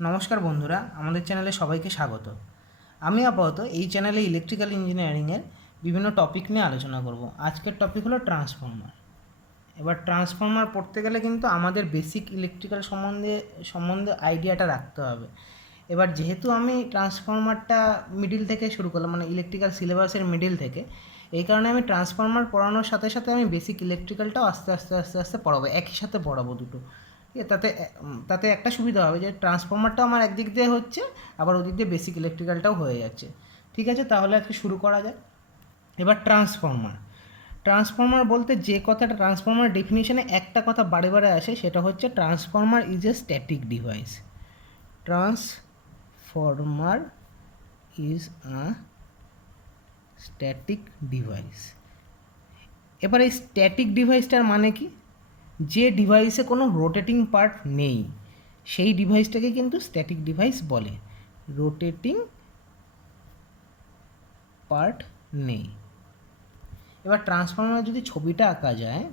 নমস্কার বন্ধুরা, আমাদের চ্যানেলে সবাইকে স্বাগত। আমি আপাতত এই চ্যানেলে ইলেকট্রিক্যাল ইঞ্জিনিয়ারিংয়ের বিভিন্ন টপিক নিয়ে আলোচনা করব। আজকের টপিক হলো ট্রান্সফর্মার। এবার ট্রান্সফর্মার পড়তে গেলে কিন্তু আমাদের বেসিক ইলেকট্রিক্যাল সম্বন্ধে আইডিয়াটা রাখতে হবে। এবার যেহেতু আমি ট্রান্সফর্মারটা মিডিল থেকে শুরু করলাম, মানে ইলেকট্রিক্যাল সিলেবাসের মিডিল থেকে, এই কারণে আমি ট্রান্সফর্মার পড়ানোর সাথে সাথে আমি বেসিক ইলেকট্রিক্যালটাও আস্তে আস্তে আস্তে আস্তে পড়াবো, একই সাথে পড়াবো দুটো। ঠিক আছে, তাতে একটা সুবিধা হবে যে ট্রান্সফর্মারটাও আমার একদিক দিয়ে হচ্ছে, আবার ওদিক দিয়ে বেসিক ইলেকট্রিক্যালটাও হয়ে যাচ্ছে। ঠিক আছে, তাহলে আজকে শুরু করা যায়। এবার ট্রান্সফর্মার বলতে যে কথাটা ট্রান্সফর্মার ডেফিনিশনে একটা কথা বারে বারে আসে, সেটা হচ্ছে transformer is a static device. Transformer is a static device. এবার এই স্ট্যাটিক ডিভাইসটার মানে কি? যে ডিভাইসে কোনো রোটেটিং পার্ট নেই সেই ডিভাইসটাকে কিন্তু স্ট্যাটিক ডিভাইস বলে। রোটেটিং পার্ট নেই। এবার ট্রান্সফর্মার যদি ছবিটা আঁকা যায়,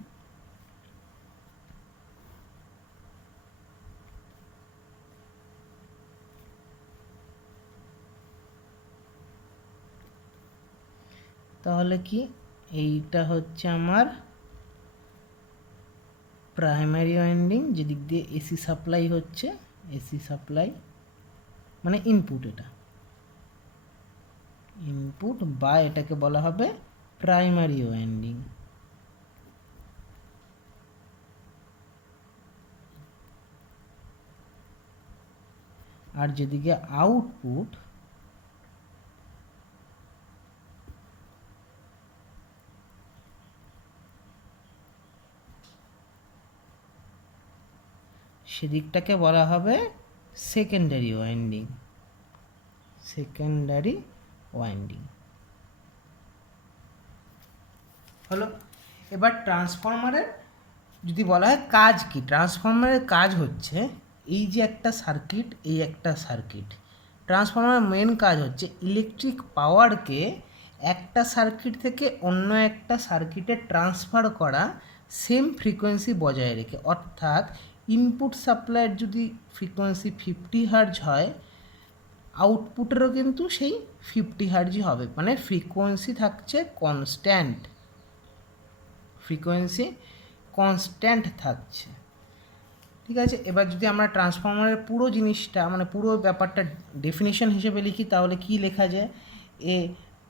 তাহলে কি এইটা হচ্ছে আমার প্রাইমারি ওয়াইন্ডিং, যেদিক দিয়ে এসি সাপ্লাই হচ্ছে, এসি সাপ্লাই মানে ইনপুট, এটা ইনপুট বা এটাকে বলা হবে প্রাইমারি ওয়াইন্ডিং। আর যেদিকে আউটপুট, সেদিকটাকে বলা হবে সেকেন্ডারি ওয়াইন্ডিং। সেকেন্ডারি ওয়াইন্ডিং হলো। এবার ট্রান্সফর্মারের যদি বলা হয় কাজ কি, ট্রান্সফর্মারের কাজ হচ্ছে এই যে একটা সার্কিট, এই একটা সার্কিট। ট্রান্সফর্মারের মেন কাজ হচ্ছে ইলেকট্রিক পাওয়ারকে একটা সার্কিট থেকে অন্য একটা সার্কিটে ট্রান্সফার করা, সেম ফ্রিকোয়েন্সি বজায় রেখে। অর্থাৎ ইনপুট সাপ্লাইয়ের যদি ফ্রিকোয়েন্সি 50 হার্জ হয়, আউটপুটেরও কিন্তু সেই 50 হার্জই হবে, মানে ফ্রিকোয়েন্সি থাকছে কনস্ট্যান্ট, ফ্রিকোয়েন্সি কনস্ট্যান্ট থাকছে। ঠিক আছে, এবার যদি আমরা ট্রান্সফর্মারের পুরো জিনিসটা, মানে পুরো ব্যাপারটা ডেফিনিশন হিসেবে লিখি, তাহলে কি লেখা যায়? A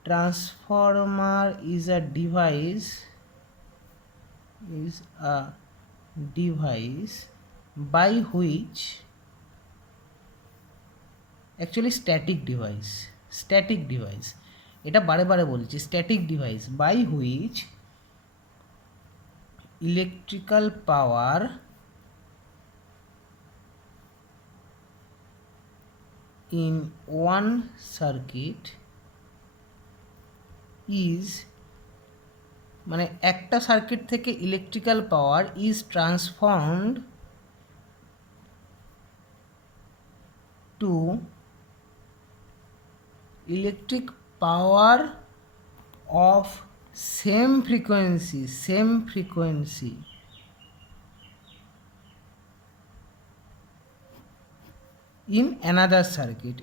transformer is a device, is a device by which, actually static device, static device, এটা বারে বারে বলছি, static device by which electrical power in one circuit is, মানে একটা সার্কিট থেকে electrical power is transformed to electric power of same frequency in another circuit,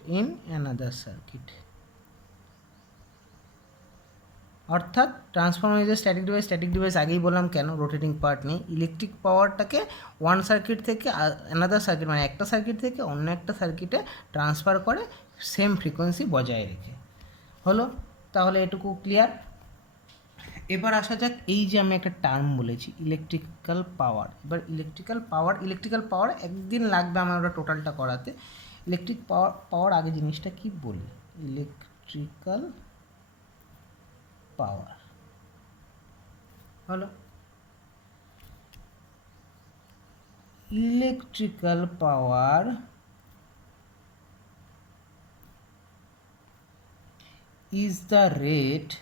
অর্থাৎ transformer is static device. Static device আগেই বললাম কেন, রোটেটিং পার্ট নেই। Electric পাওয়ারটাকে one circuit থেকে অ্যানাদার সার্কিট, মানে একটা সার্কিট থেকে অন্য একটা সার্কিটে ট্রান্সফার করে, সেম ফ্রিকোয়েন্সি বজায় রেখে। হলো, তাহলে এটুকু ক্লিয়ার। এবার আসা যাক, এই যে আমি একটা টার্ম বলেছি ইলেকট্রিক্যাল পাওয়ার। এবার ইলেকট্রিক্যাল পাওয়ার একদিন লাগবে আমার ওটা টোটালটা করাতে। ইলেকট্রিক পাওয়ার আগে জিনিসটা কি বলি। ইলেকট্রিক্যাল পাওয়ার হলো, electrical power is the rate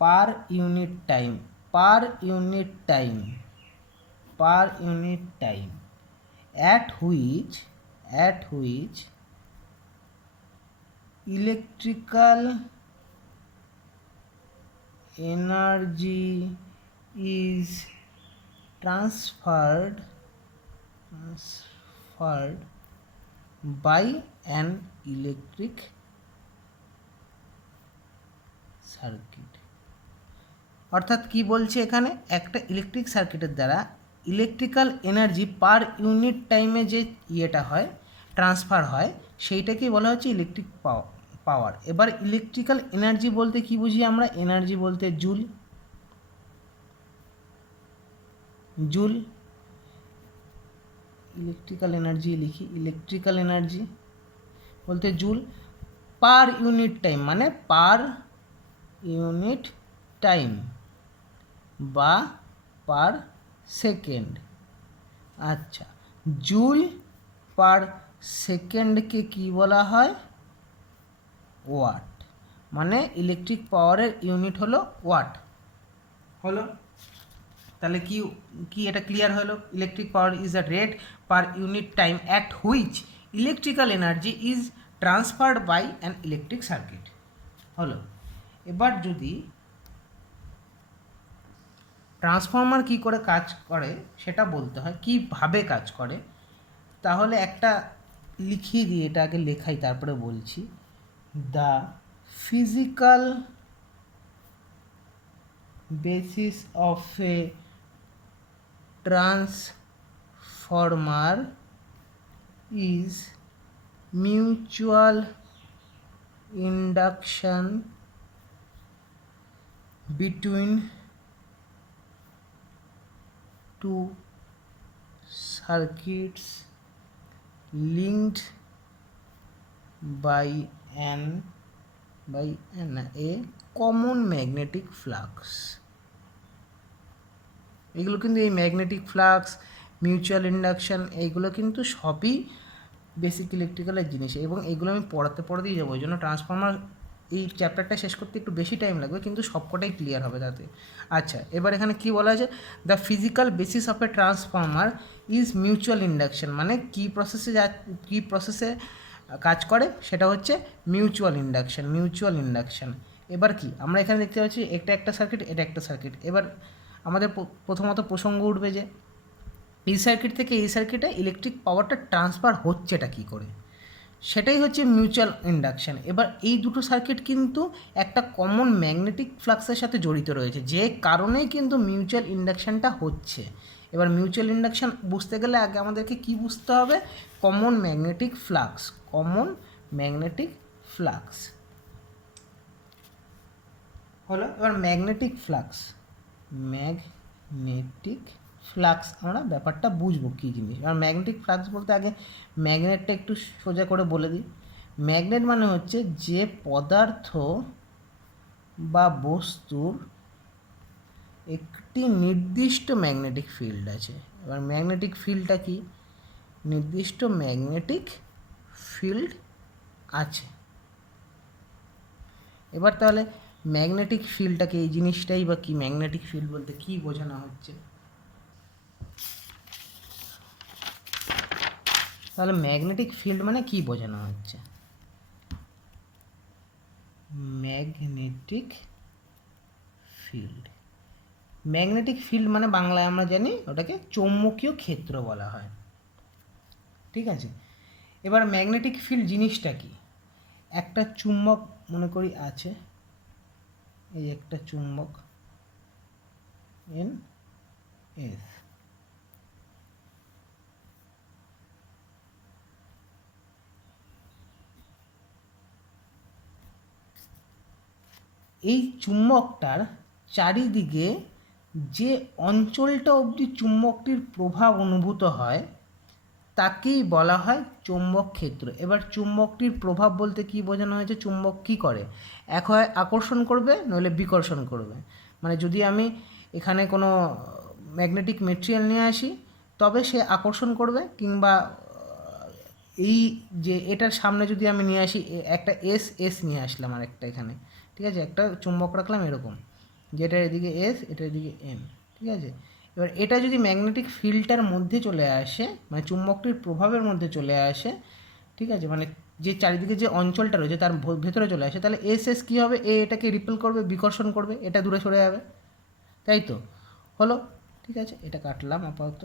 per unit time, at which electrical energy is transferred transferred by an electric circuit. অর্থাৎ কি বলছে এখানে, একটা ইলেকট্রিক সার্কিটের দ্বারা ইলেকট্রিক্যাল এনার্জি পার ইউনিট টাইমে যে ইয়েটা হয়, ট্রান্সফার হয়, সেইটাকেই বলা হচ্ছে ইলেকট্রিক পাওয়ার। এবার ইলেকট্রিক্যাল এনার্জি বলতে কি বুঝি আমরা, এনার্জি বলতে জুল, জুল, ইলেকট্রিক্যাল এনার্জি লিখি, ইলেকট্রিক্যাল এনার্জি বলতে জুল, পার ইউনিট টাইম মানে পার ইউনিট টাইম বা পার সেকেন্ড। আচ্ছা, জুল পার সেকেন্ডকে কি বলা হয়, ওয়াট। মানে ইলেকট্রিক পাওয়ারের ইউনিট হলো ওয়াট। হলো, তাহলে কি কি এটা ক্লিয়ার হলো, electric power is a rate per unit time at which electrical energy is transferred by an electric circuit. হলো, এবার যদি ট্রান্সফর্মার কি করে কাজ করে সেটা বলতে হয়, কীভাবে কাজ করে, তাহলে একটা লিখিয়ে দিই, এটা আগে লেখাই তারপরে বলছি। The physical basis of A transformer is mutual induction between two circuits linked by a common magnetic flux। এগুলো কিন্তু এই ম্যাগনেটিক ফ্লাক্স, মিউচুয়াল ইন্ডাকশন, এইগুলো কিন্তু সবই বেসিক ইলেকট্রিক্যালের জিনিস, এবং এইগুলো আমি পড়াতেই যাবো। ওই জন্য ট্রান্সফর্মার এই চ্যাপ্টারটা শেষ করতে একটু বেশি টাইম লাগবে, কিন্তু সবকটাই ক্লিয়ার হবে তাতে। আচ্ছা, এবার এখানে কি বলা আছে, the physical basis of A transformer is mutual induction, মানে কী প্রসেসে কাজ করে সেটা হচ্ছে মিউচুয়াল ইন্ডাকশন। এবার কি আমরা এখানে দেখতে পাচ্ছি, একটা সার্কিট, এটা একটা সার্কিট। এবার আমাদের প্রথমত প্রসঙ্গ উঠবে যে এই সার্কিট থেকে এই সার্কিটে ইলেকট্রিক পাওয়ারটা ট্রান্সফার হচ্ছেটা কী করে, সেটাই হচ্ছে মিউচুয়াল ইন্ডাকশন। এবার এই দুটো সার্কিট কিন্তু একটা কমন ম্যাগনেটিক ফ্লাক্সের সাথে জড়িত রয়েছে, যে কারণেই কিন্তু মিউচুয়াল ইন্ডাকশনটা হচ্ছে। এবার মিউচুয়াল ইন্ডাকশন বুঝতে গেলে আগে আমাদেরকে কি বুঝতে হবে, কমন ম্যাগনেটিক ফ্লাক্স হলো। এবার ম্যাগনেটিক ফ্লাক্স আমরা ব্যাপারটা বুঝবো কী জিনিস। আর ম্যাগনেটিক ফ্লাক্স বলতে আগে ম্যাগনেটটা একটু সোজা করে বলে দিই। ম্যাগনেট মানে হচ্ছে যে পদার্থ বা বস্তুর একটি নির্দিষ্ট ম্যাগনেটিক ফিল্ড আছে। এবার ম্যাগনেটিক ফিল্ডটা কি, নির্দিষ্ট ম্যাগনেটিক ফিল্ড আছে। এবার তাহলে ম্যাগনেটিক ফিল্ডটাকে, এই জিনিসটাই বা কি, ম্যাগনেটিক ফিল্ড বলতে কী বোঝানো হচ্ছে, তাহলে ম্যাগনেটিক ফিল্ড মানে কি বোঝানো হচ্ছে, ম্যাগনেটিক ফিল্ড মানে বাংলায় আমরা জানি ওটাকে চৌম্বকীয় ক্ষেত্র বলা হয়। ঠিক আছে, এবার ম্যাগনেটিক ফিল্ড জিনিসটা কি, একটা চুম্বক মনে করি আছে, এই একটা চুম্বক NS, এই চুম্বকটার চারিদিকে যে অঞ্চলটা অবধি চুম্বকটির প্রভাব অনুভূত হয় তাকেই বলা হয় চৌম্বক ক্ষেত্র। এবার চুম্বকটির প্রভাব বলতে কি বোঝানো হয়েছে, চুম্বক কী করে, এক হয় আকর্ষণ করবে নইলে বিকর্ষণ করবে। মানে যদি আমি এখানে কোনো ম্যাগনেটিক মেটেরিয়াল নিয়ে আসি তবে সে আকর্ষণ করবে, কিংবা এই যে এটার সামনে যদি আমি নিয়ে আসি, একটা এস নিয়ে আসলাম আর একটা এখানে, ঠিক আছে, একটা চুম্বক রাখলাম এরকম, যেটার এদিকে এস, এটার এদিকে এম, ঠিক আছে। এবার এটা যদি ম্যাগনেটিক ফিল্ডটার মধ্যে চলে আসে, মানে চুম্বকটির প্রভাবের মধ্যে চলে আসে, ঠিক আছে, মানে যে চারিদিকে যে অঞ্চলটা রয়েছে তার ভেতরে চলে আসে, তাহলে এস কী হবে, এটাকে রিপেল করবে, বিকর্ষণ করবে, এটা দূরে সরে যাবে, তাই তো হলো। ঠিক আছে, এটা কাটলাম আপাতত।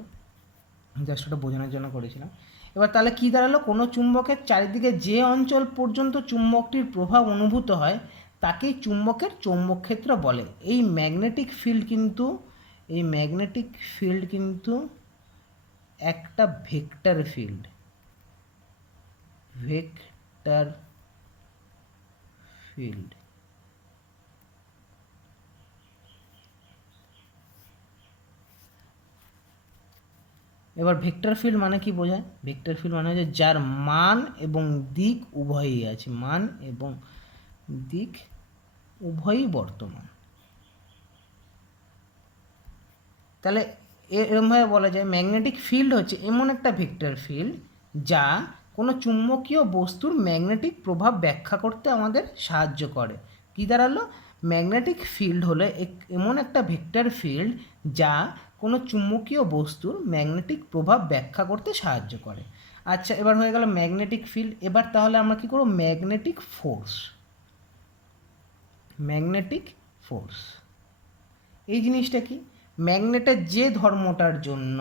জাস্ট ওটা বোঝানোর জন্য করেছিলাম। এবার তাহলে কী দাঁড়ালো, কোনো চুম্বকের চারিদিকে যে অঞ্চল পর্যন্ত চুম্বকটির প্রভাব অনুভূত হয় তাকেই চুম্বকের চৌম্বক ক্ষেত্র বলে। এই ম্যাগনেটিক ফিল্ড কিন্তু একটা ভেক্টর ফিল্ড। এবার ভেক্টর ফিল্ড মানে কি বোঝায়? ভেক্টর ফিল্ড মানে হচ্ছে যার মান এবং দিক উভয়ই আছে, মান এবং দিক উভয়ই বর্তমান। তাহলে এরমভাবে বলা যায় ম্যাগনেটিক ফিল্ড হচ্ছে এমন একটা ভেক্টর ফিল্ড যা কোনো চুম্বকীয় বস্তুর ম্যাগনেটিক প্রভাব ব্যাখ্যা করতে আমাদের সাহায্য করে। কী দাঁড়ালো, ম্যাগনেটিক ফিল্ড হলো এমন একটা ভেক্টর ফিল্ড যা কোনো চুম্বকীয় বস্তুর ম্যাগনেটিক প্রভাব ব্যাখ্যা করতে সাহায্য করে। আচ্ছা, এবার হয়ে গেল ম্যাগনেটিক ফিল্ড। এবার তাহলে আমরা কী করব, ম্যাগনেটিক ফোর্স। এই জিনিসটা কি, ম্যাগনেটের যে ধর্মটার জন্য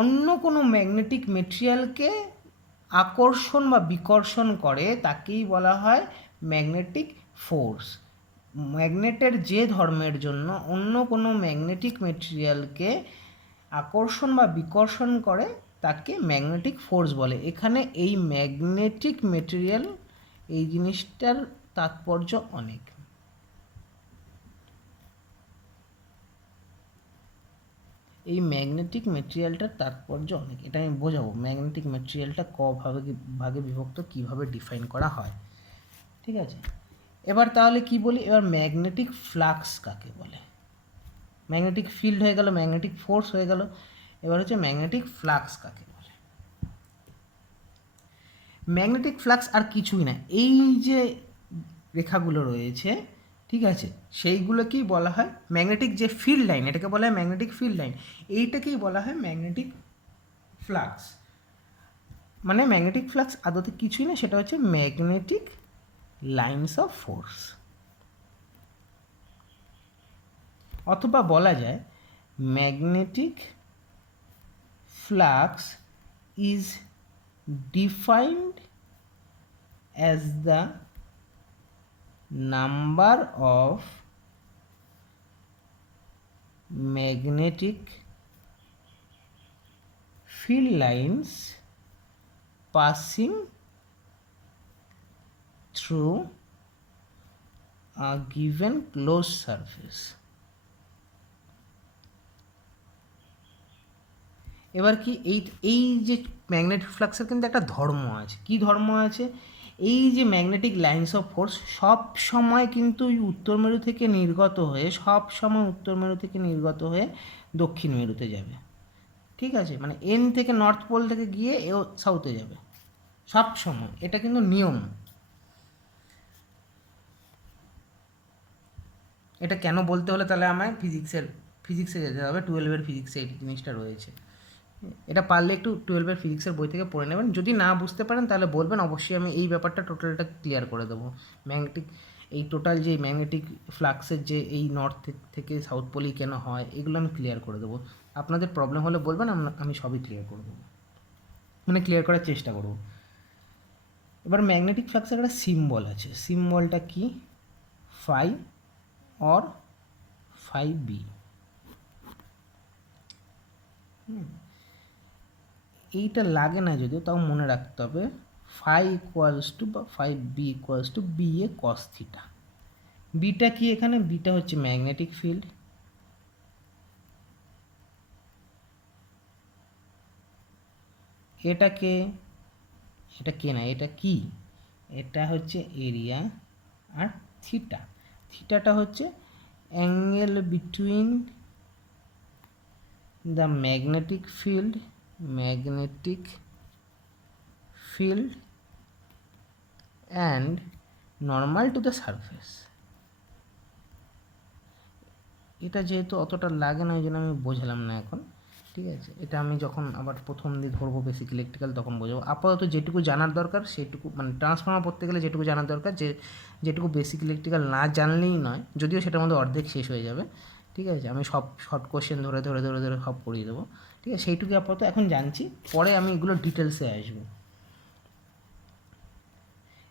অন্য কোনো ম্যাগনেটিক মেটেরিয়ালকে আকর্ষণ বা বিকর্ষণ করে তাকেই বলা হয় ম্যাগনেটিক ফোর্স। ম্যাগনেটের যে ধর্মের জন্য অন্য কোনো ম্যাগনেটিক মেটেরিয়ালকে আকর্ষণ বা বিকর্ষণ করে তাকে ম্যাগনেটিক ফোর্স বলে। এখানে এই ম্যাগনেটিক মেটেরিয়াল এই জিনিসটার তাৎপর্য অনেক। এই ম্যাগনেটিক মেটেরিয়ালটার তাৎপর্য অনেক, এটা আমি বোঝাবো ম্যাগনেটিক মেটেরিয়ালটা ভাগে বিভক্ত কীভাবে ডিফাইন করা হয়। ঠিক আছে, এবার তাহলে কি বলি, এবার ম্যাগনেটিক ফ্লাক্স কাকে বলে? ম্যাগনেটিক ফিল্ড হয়ে গেল, ম্যাগনেটিক ফোর্স হয়ে গেল, এবার হচ্ছে ম্যাগনেটিক ফ্লাক্স কাকে বলে? ম্যাগনেটিক ফ্লাক্স আর কিছুই না, এই যে রেখাগুলো রয়েছে, ঠিক আছে, সেইগুলোকেই বলা হয় ম্যাগনেটিক যে ফিল্ড লাইন, এটাকে বলা হয় ম্যাগনেটিক ফিল্ড লাইন, এইটাকেই বলা হয় ম্যাগনেটিক ফ্লাক্স। মানে ম্যাগনেটিক ফ্লাক্স আদতে কিছুই না, সেটা হচ্ছে ম্যাগনেটিক লাইনস অফ ফোর্স। অথবা বলা যায় magnetic flux is defined as the number of magnetic field lines passing through a given closed surface. এবার কি এই যে ম্যাগনেটিক ফ্লাক্সের কিন্তু একটা ধর্ম আছে। কি ধর্ম আছে? এই যে ম্যাগনেটিক লাইন্স অফ ফোর্স সব সময় কিন্তু উত্তর মেরু থেকে নির্গত হয়ে দক্ষিণ মেরুতে যাবে। ঠিক আছে, মানে এন থেকে নর্থ পোল থেকে গিয়ে এও সাউথে যাবে সব সময়, এটা কিন্তু নিয়ম। এটা কেন বলতে হলে তাহলে আমায় ফিজিক্সে যেতে হবে, 12-এর ফিজিক্সে এই জিনিসটা রয়েছে। এটা পারলে একটু 12-এর ফিজিক্সের বই থেকে পড়ে নেবেন, যদি না বুঝতে পারেন তাহলে বলবেন, অবশ্যই আমি এই ব্যাপারটা টোটালটা ক্লিয়ার করে দেবো। এই টোটাল যে ম্যাগনেটিক ফ্লাক্সের যে এই নর্থ থেকে সাউথ পোলেই কেন হয়, এগুলো আমি ক্লিয়ার করে দেবো। আপনাদের প্রবলেম হলে বলবেন, আমি সবই ক্লিয়ার করে দেবো, মানে ক্লিয়ার করার চেষ্টা করব। এবার ম্যাগনেটিক ফ্লাক্সের একটা সিম্বল আছে, সিম্বলটা কি? Phi or phi B. এইটা লাগে না যদিও, তাও মনে রাখতে হবে ফাই ইকুয়ালস টু বা phi B equals to B A cos theta. Beta কি এখানে? বিটা হচ্ছে ম্যাগনেটিক ফিল্ড, এটা কে না, এটা কি? এটা হচ্ছে এরিয়া, আর থিটাটা হচ্ছে angle between the magnetic field and normal to the surface. এটা যেহেতু অতটা লাগে না, এই জন্য আমি বোঝালাম না এখন। ঠিক আছে, এটা আমি যখন আবার প্রথম দিয়ে ধরবো বেসিক ইলেকট্রিক্যাল তখন বোঝাবো। আপাতত যেটুকু জানার দরকার সেটুকু, মানে ট্রান্সফর্মার পড়তে গেলে যেটুকু জানার দরকার, যেটুকু বেসিক ইলেকট্রিক্যাল না জানলেই নয়, যদিও সেটার মধ্যে অর্ধেক শেষ হয়ে যাবে। ঠিক আছে, আমি সব শর্ট কোশ্চেন ধরে সব পড়িয়ে দেবো। ঠিক আছে, সেইটুকু আপাতত এখন জানছি, পরে আমি এগুলো ডিটেলসে আসবো।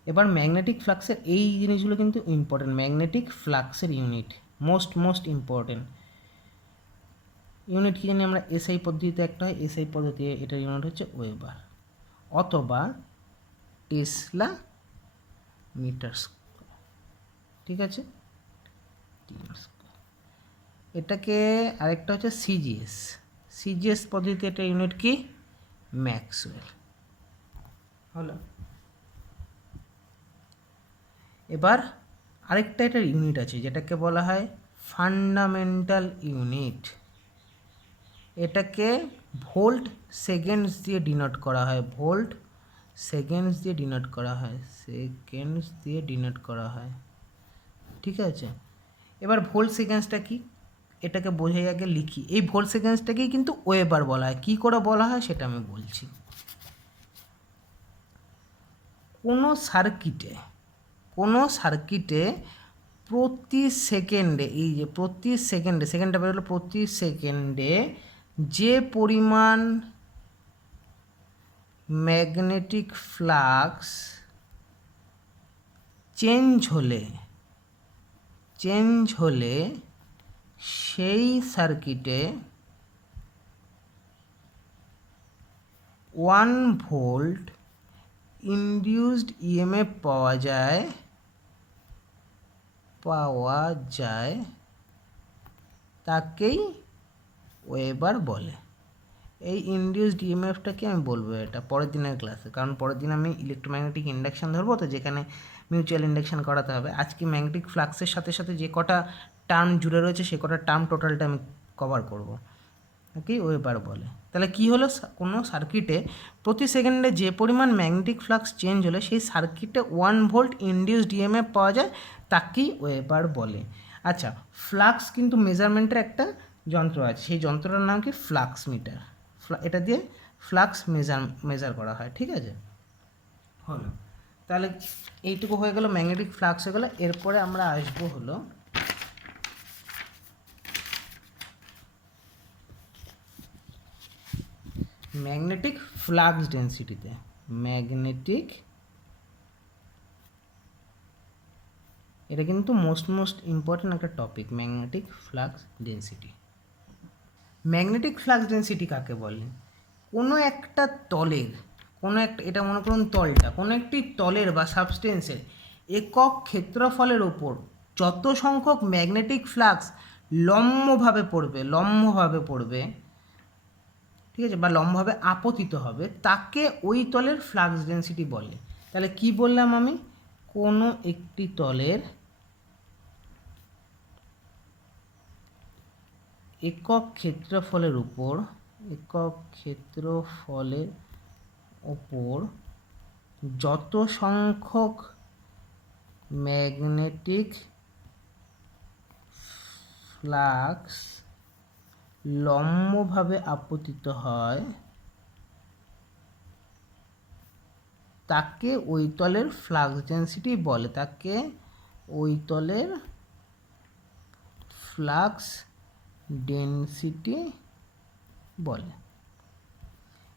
এবার ম্যাগনেটিক ফ্লাক্সের এই জিনিসগুলো কিন্তু ইম্পর্টেন্ট। ম্যাগনেটিক ফ্লাক্সের ইউনিট মোস্ট ইম্পর্টেন্ট ইউনিট কি জানি আমরা, এসআই পদ্ধতিতে একটা হয়, এসআই পদ্ধতি এটার ইউনিট হচ্ছে ওয়েবার অথবা টেসলা মিটার স্কোয়ার। ঠিক আছে, এটাকে আরেকটা হচ্ছে সিজিএস পদ্ধতিতে এটা ইউনিট কি, ম্যাক্সওয়েল। হলো, এবার আরেকটা এটার ইউনিট আছে যেটাকে বলা হয় ফান্ডামেন্টাল ইউনিট। এটাকে ভোল্ট সেকেন্ডস দিয়ে ডিনোট করা হয়, ভোল্ট সেকেন্ডস দিয়ে ডিনোট করা হয়, সেকেন্ডস দিয়ে ডিনোট করা হয়। ঠিক আছে, এবার ভোল্ট সেকেন্ডসটা কি, এটাকে বোঝাই আগে লিখি। এই ভোল্ট সেকেন্ডসটাকেই কিন্তু ওয়েবার বলা হয়। কী করে বলা হয় সেটা আমি বলছি। কোনো সার্কিটে প্রতি সেকেন্ডে, এই যে প্রতি সেকেন্ডে, সেকেন্ডটা বেরোলো, প্রতি সেকেন্ডে যে পরিমাণ ম্যাগনেটিক ফ্লাক্স চেঞ্জ হলে সেই সার্কিটে 1 ভোল্ট ইনডিউসড ইএমএফ পাওয়া যায় তাকেই ওয়েবার বলে। এই ইনডিউসড ইএমএফটাকে আমি বলবো এটা পরের দিনের ক্লাসে, কারণ পরের দিন আমি ইলেকট্রোম্যাগনেটিক ইন্ডাকশান ধরবো, তো যেখানে মিউচুয়াল ইন্ডাকশান করাতে হবে। আজকে ম্যাগনেটিক ফ্লাক্সের সাথে সাথে যে কটা টার্ম জুড়ে রয়েছে সে কটা টার্ম টোটালটা আমি কভার করব। ওকেই ওয়েবার বলে। তাহলে কি হলো, কোনো সার্কিটে প্রতি সেকেন্ডে যে পরিমাণ ম্যাগনেটিক ফ্লাক্স চেঞ্জ হলে সেই সার্কিটে 1 ভোল্ট ইনডিউসড ইএমএফ পাওয়া যায় তাকেই ওয়েবার বলে। আচ্ছা, ফ্লাক্স কিন্তু মেজারমেন্টের একটা যন্ত্র আছে, সেই যন্ত্রটার নাম কি, ফ্লাক্স মিটার। এটা দিয়ে ফ্লাক্স মেজার করা হয়। ঠিক আছে, হলো, তাহলে এইটুকু হয়ে গেল, ম্যাগনেটিক ফ্লাক্স হয়ে গেলো। এরপরে আমরা আসবো হলো ম্যাগনেটিক ফ্লাক্স ডেন্সিটিতে। এটা কিন্তু মোস্ট ইম্পর্টেন্ট একটা topic, magnetic flux density. Magnetic flux density কাকে বলে, কোনো একটা তলের, এটা মনে করুন তলটা, কোনো একটি তলের বা সাবস্টেন্সের একক ক্ষেত্রফলের ওপর যত সংখ্যক ম্যাগনেটিক ফ্লাক্স লম্বভাবে পড়বে, ঠিক আছে, বা লম্বভাবে আপতিত হবে তাকে ওই তলের ফ্লাক্স ডেন্সিটি বলে। তাহলে কি বললাম আমি, কোনো একটি তলের একক ক্ষেত্রফলের উপর যত সংখ্যক ম্যাগনেটিক ফ্লাক্স লম্বভাবে আপতিত হয় তাকে ওই তলের ফ্লাক্স ডেন্সিটি বলে,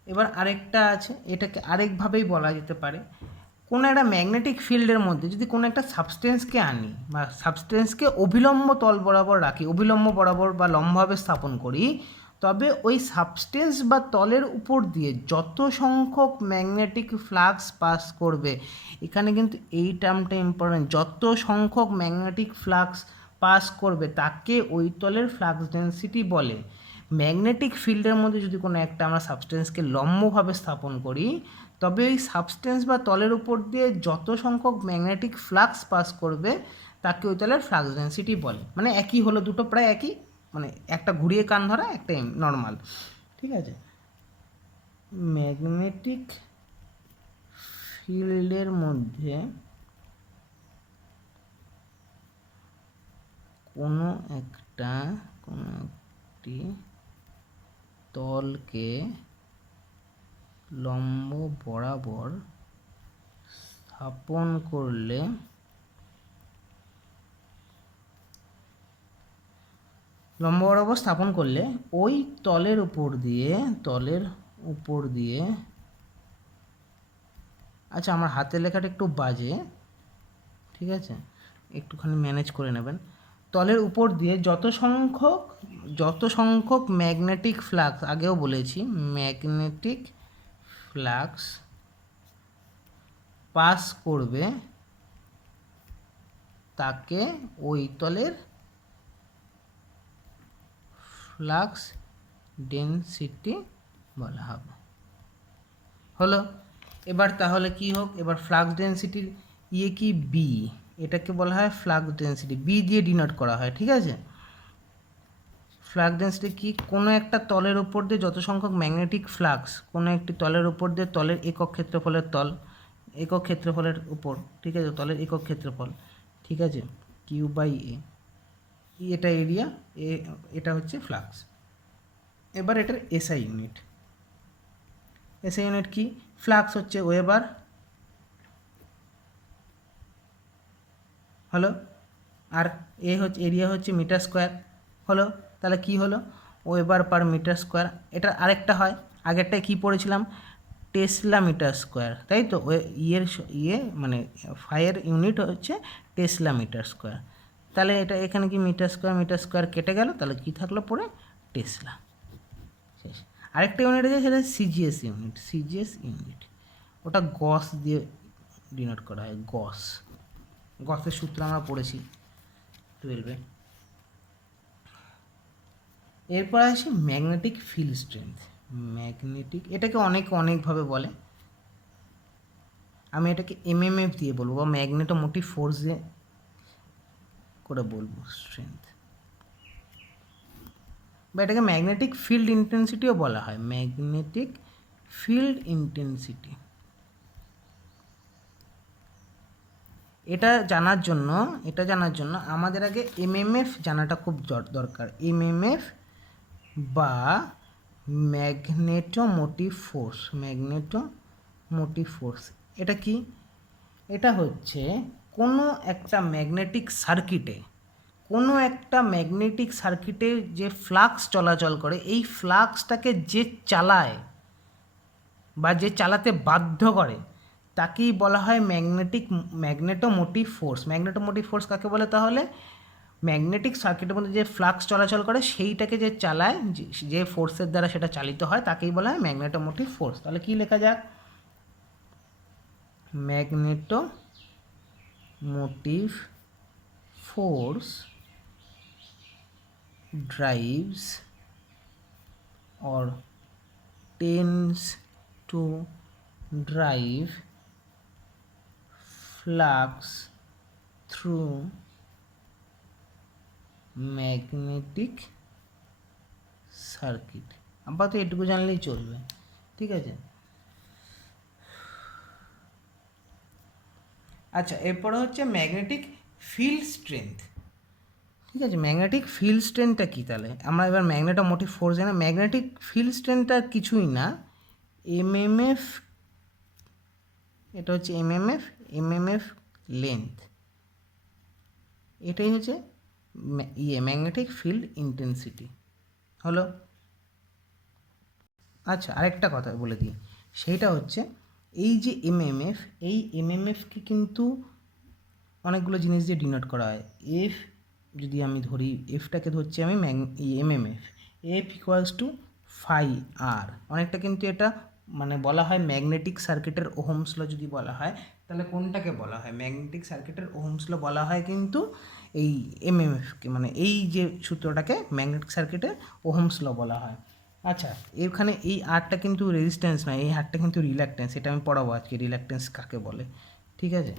এবার আরেকটা আছে, এটাকে আরেকভাবেই বলা যেতে পারে, কোনো একটা ম্যাগনেটিক ফিল্ডের মধ্যে যদি কোনো একটা সাবস্টেন্সকে আনি বা সাবস্টেন্সকে অভিলম্ব তল বরাবর রাখি, অভিলম্ব বরাবর বা লম্বভাবে স্থাপন করি, তবে ওই সাবস্টেন্স বা তলের উপর দিয়ে যত সংখ্যক ম্যাগনেটিক ফ্লাক্স পাস করবে, এখানে কিন্তু এই টার্মটা ইম্পর্টেন্ট, যত সংখ্যক ম্যাগনেটিক ফ্লাক্স পাস করবে তাকে ওই তলের ফ্লাক্স ডেন্সিটি বলে। ম্যাগনেটিক ফিল্ডের মধ্যে যদি কোনো একটা আমরা সাবস্টেন্সকে লম্বভাবে স্থাপন করি, তবে ওই সাবস্টেন্স বা তলের উপর দিয়ে যত সংখ্যক ম্যাগনেটিক ফ্লাক্স পাস করবে তাকে ওই তলের ফ্লাক্স ডেন্সিটি বলে। মানে একই হলো, দুটো প্রায় একই, মানে একটা ঘুরিয়ে কান ধরা, একটা নর্মাল। ঠিক আছে, ম্যাগনেটিক ফিল্ডের মধ্যে কোনো একটি তলকে লম্ব বরাবর স্থাপন করলে লম্ব বরাবর স্থাপন করলে ওই তলের উপর দিয়ে আচ্ছা আমার হাতের লেখাটা একটু বাজে, ঠিক আছে, একটুখানি ম্যানেজ করে নেবেন। তলের উপর দিয়ে যত সংখ্যক ম্যাগনেটিক ফ্লাক্স, আগেও বলেছি ম্যাগনেটিক ফ্লাক্স পাস করবে তাকে ওই তলের ফ্লাক্স ডেনসিটি বলা হবে। হলো, এবার তাহলে কি হোক, এবার ফ্লাক্স ডেনসিটির কি বি, এটাকে বলা হয় ফ্লাক্স ডেনসিটি, বি দিয়ে ডিনোট করা হয়, ঠিক আছে। ফ্লাক্স ডেনসিটি কি, কোনো একটা তলের উপর দিয়ে যত সংখ্যক ম্যাগনেটিক ফ্লাক্স কোনো একটি তলের উপর দিয়ে তলের একক ক্ষেত্রফলের উপর, ঠিক আছে, তলের একক ক্ষেত্রফল, ঠিক আছে, কিউ বাই এ, এটা এরিয়া, এটা হচ্ছে ফ্লাক্স। এবার এটার এসআই ইউনিট কি, ফ্লাক্স হচ্ছে ওয়েবার, হলো, আর এ হচ্ছে এরিয়া হচ্ছে মিটার স্কোয়ার, হলো। তাহলে কি হলো, ওয়েবার পার মিটার স্কোয়ার। এটা আরেকটা হয়, আগেরটায় কি পড়েছিলাম, টেসলা মিটার স্কোয়ার, তাই তো, মানে ফাইয়ের ইউনিট হচ্ছে টেসলা মিটার স্কোয়ার। তাহলে এটা এখানে কি মিটার স্কোয়ার কেটে গেল, তাহলে কি থাকলো পরে, টেসলা, শেষ। আরেকটা ইউনিট আছে সেটা সিজিএস ইউনিট, ওটা গস দিয়ে ডিনোট করা হয়, গসের সূত্র আমরা পড়েছি 12-এ। এরপর আসি ম্যাগনেটিক ফিল্ড স্ট্রেংথ। এটাকে অনেকভাবে বলে, আমি এটাকে এমএমএফ দিয়ে বলবো বা ম্যাগনেটোমোটিভ ফোর্স দিয়ে করে বলবো স্ট্রেংথ, বা এটাকে ম্যাগনেটিক ফিল্ড ইন্টেন্সিটিও বলা হয়, ম্যাগনেটিক ফিল্ড ইন্টেন্সিটি। এটা জানার জন্য আমাদের আগে এমএমএফ জানাটা খুব দরকার। এমএমএফ বা ম্যাগনেটোমোটিভ ফোর্স, এটা কি, এটা হচ্ছে কোনো একটা ম্যাগনেটিক সার্কিটে যে ফ্লাক্স চলাচল করে, এই ফ্লাক্সটাকে যে চালায় বা যে চালাতে বাধ্য করে তাকেই বলা হয় ম্যাগনেটোমোটিভ ফোর্স কাকে বলে, তাহলে ম্যাগনেটিক সার্কিটের মধ্যে যে ফ্লাক্স চলাচল করে সেইটাকে যে চালায়, যে ফোর্সের দ্বারা সেটা চালিত হয় তাকেই বলা হয় ম্যাগনেটোমোটিভ ফোর্স। তাহলে কি লেখা যাক, magnetomotive force drives or tends to drive flux through magnetic circuit. আপাতত এটুকু জানলেই চলবে, ঠিক আছে। আচ্ছা, এরপরে হচ্ছে ম্যাগনেটিক ফিল্ড স্ট্রেংথ, ঠিক আছে। ম্যাগনেটিক ফিল্ড স্ট্রেংথটা কী, তাহলে আমরা এবার ম্যাগনেটোমোটিভ ফোর্স জানি। ম্যাগনেটিক ফিল্ড স্ট্রেংথটা কিছুই না, এমএমএফ, এটা হচ্ছে এমএমএফ লেন্থ, এটাই হচ্ছে ম্যাগনেটিক ফিল্ড ইন্টেন্সিটি, হলো। আচ্ছা, আরেকটা কথা বলে দিই, সেইটা হচ্ছে এই যে এই এমএমএফকে কিন্তু অনেকগুলো জিনিস দিয়ে ডিনোট করা হয়। এফ যদি আমি ধরি, এফটাকে ধরছি আমি MMF, F equals to phi R, অনেকটা কিন্তু এটা মানে বলা হয় ম্যাগনেটিক সার্কিটের ওহমস ল যদি বলা হয়, তাহলে কোনটাকে বলা হয়, ম্যাগনেটিক সার্কিটের ওহমস ল বলা হয় কিন্তু এই এমএমএফকে, মানে এই যে সূত্রটাকে ম্যাগনেটিক সার্কিটের ওহমস ল বলা হয়। আচ্ছা, এখানে এই আরটা কিন্তু রেজিস্ট্যান্স নয়, এই আরটা কিন্তু রিল্যাক্টেন্স, এটা আমি পড়াবো আজকে রিল্যাক্টেন্স কাকে বলে, ঠিক আছে।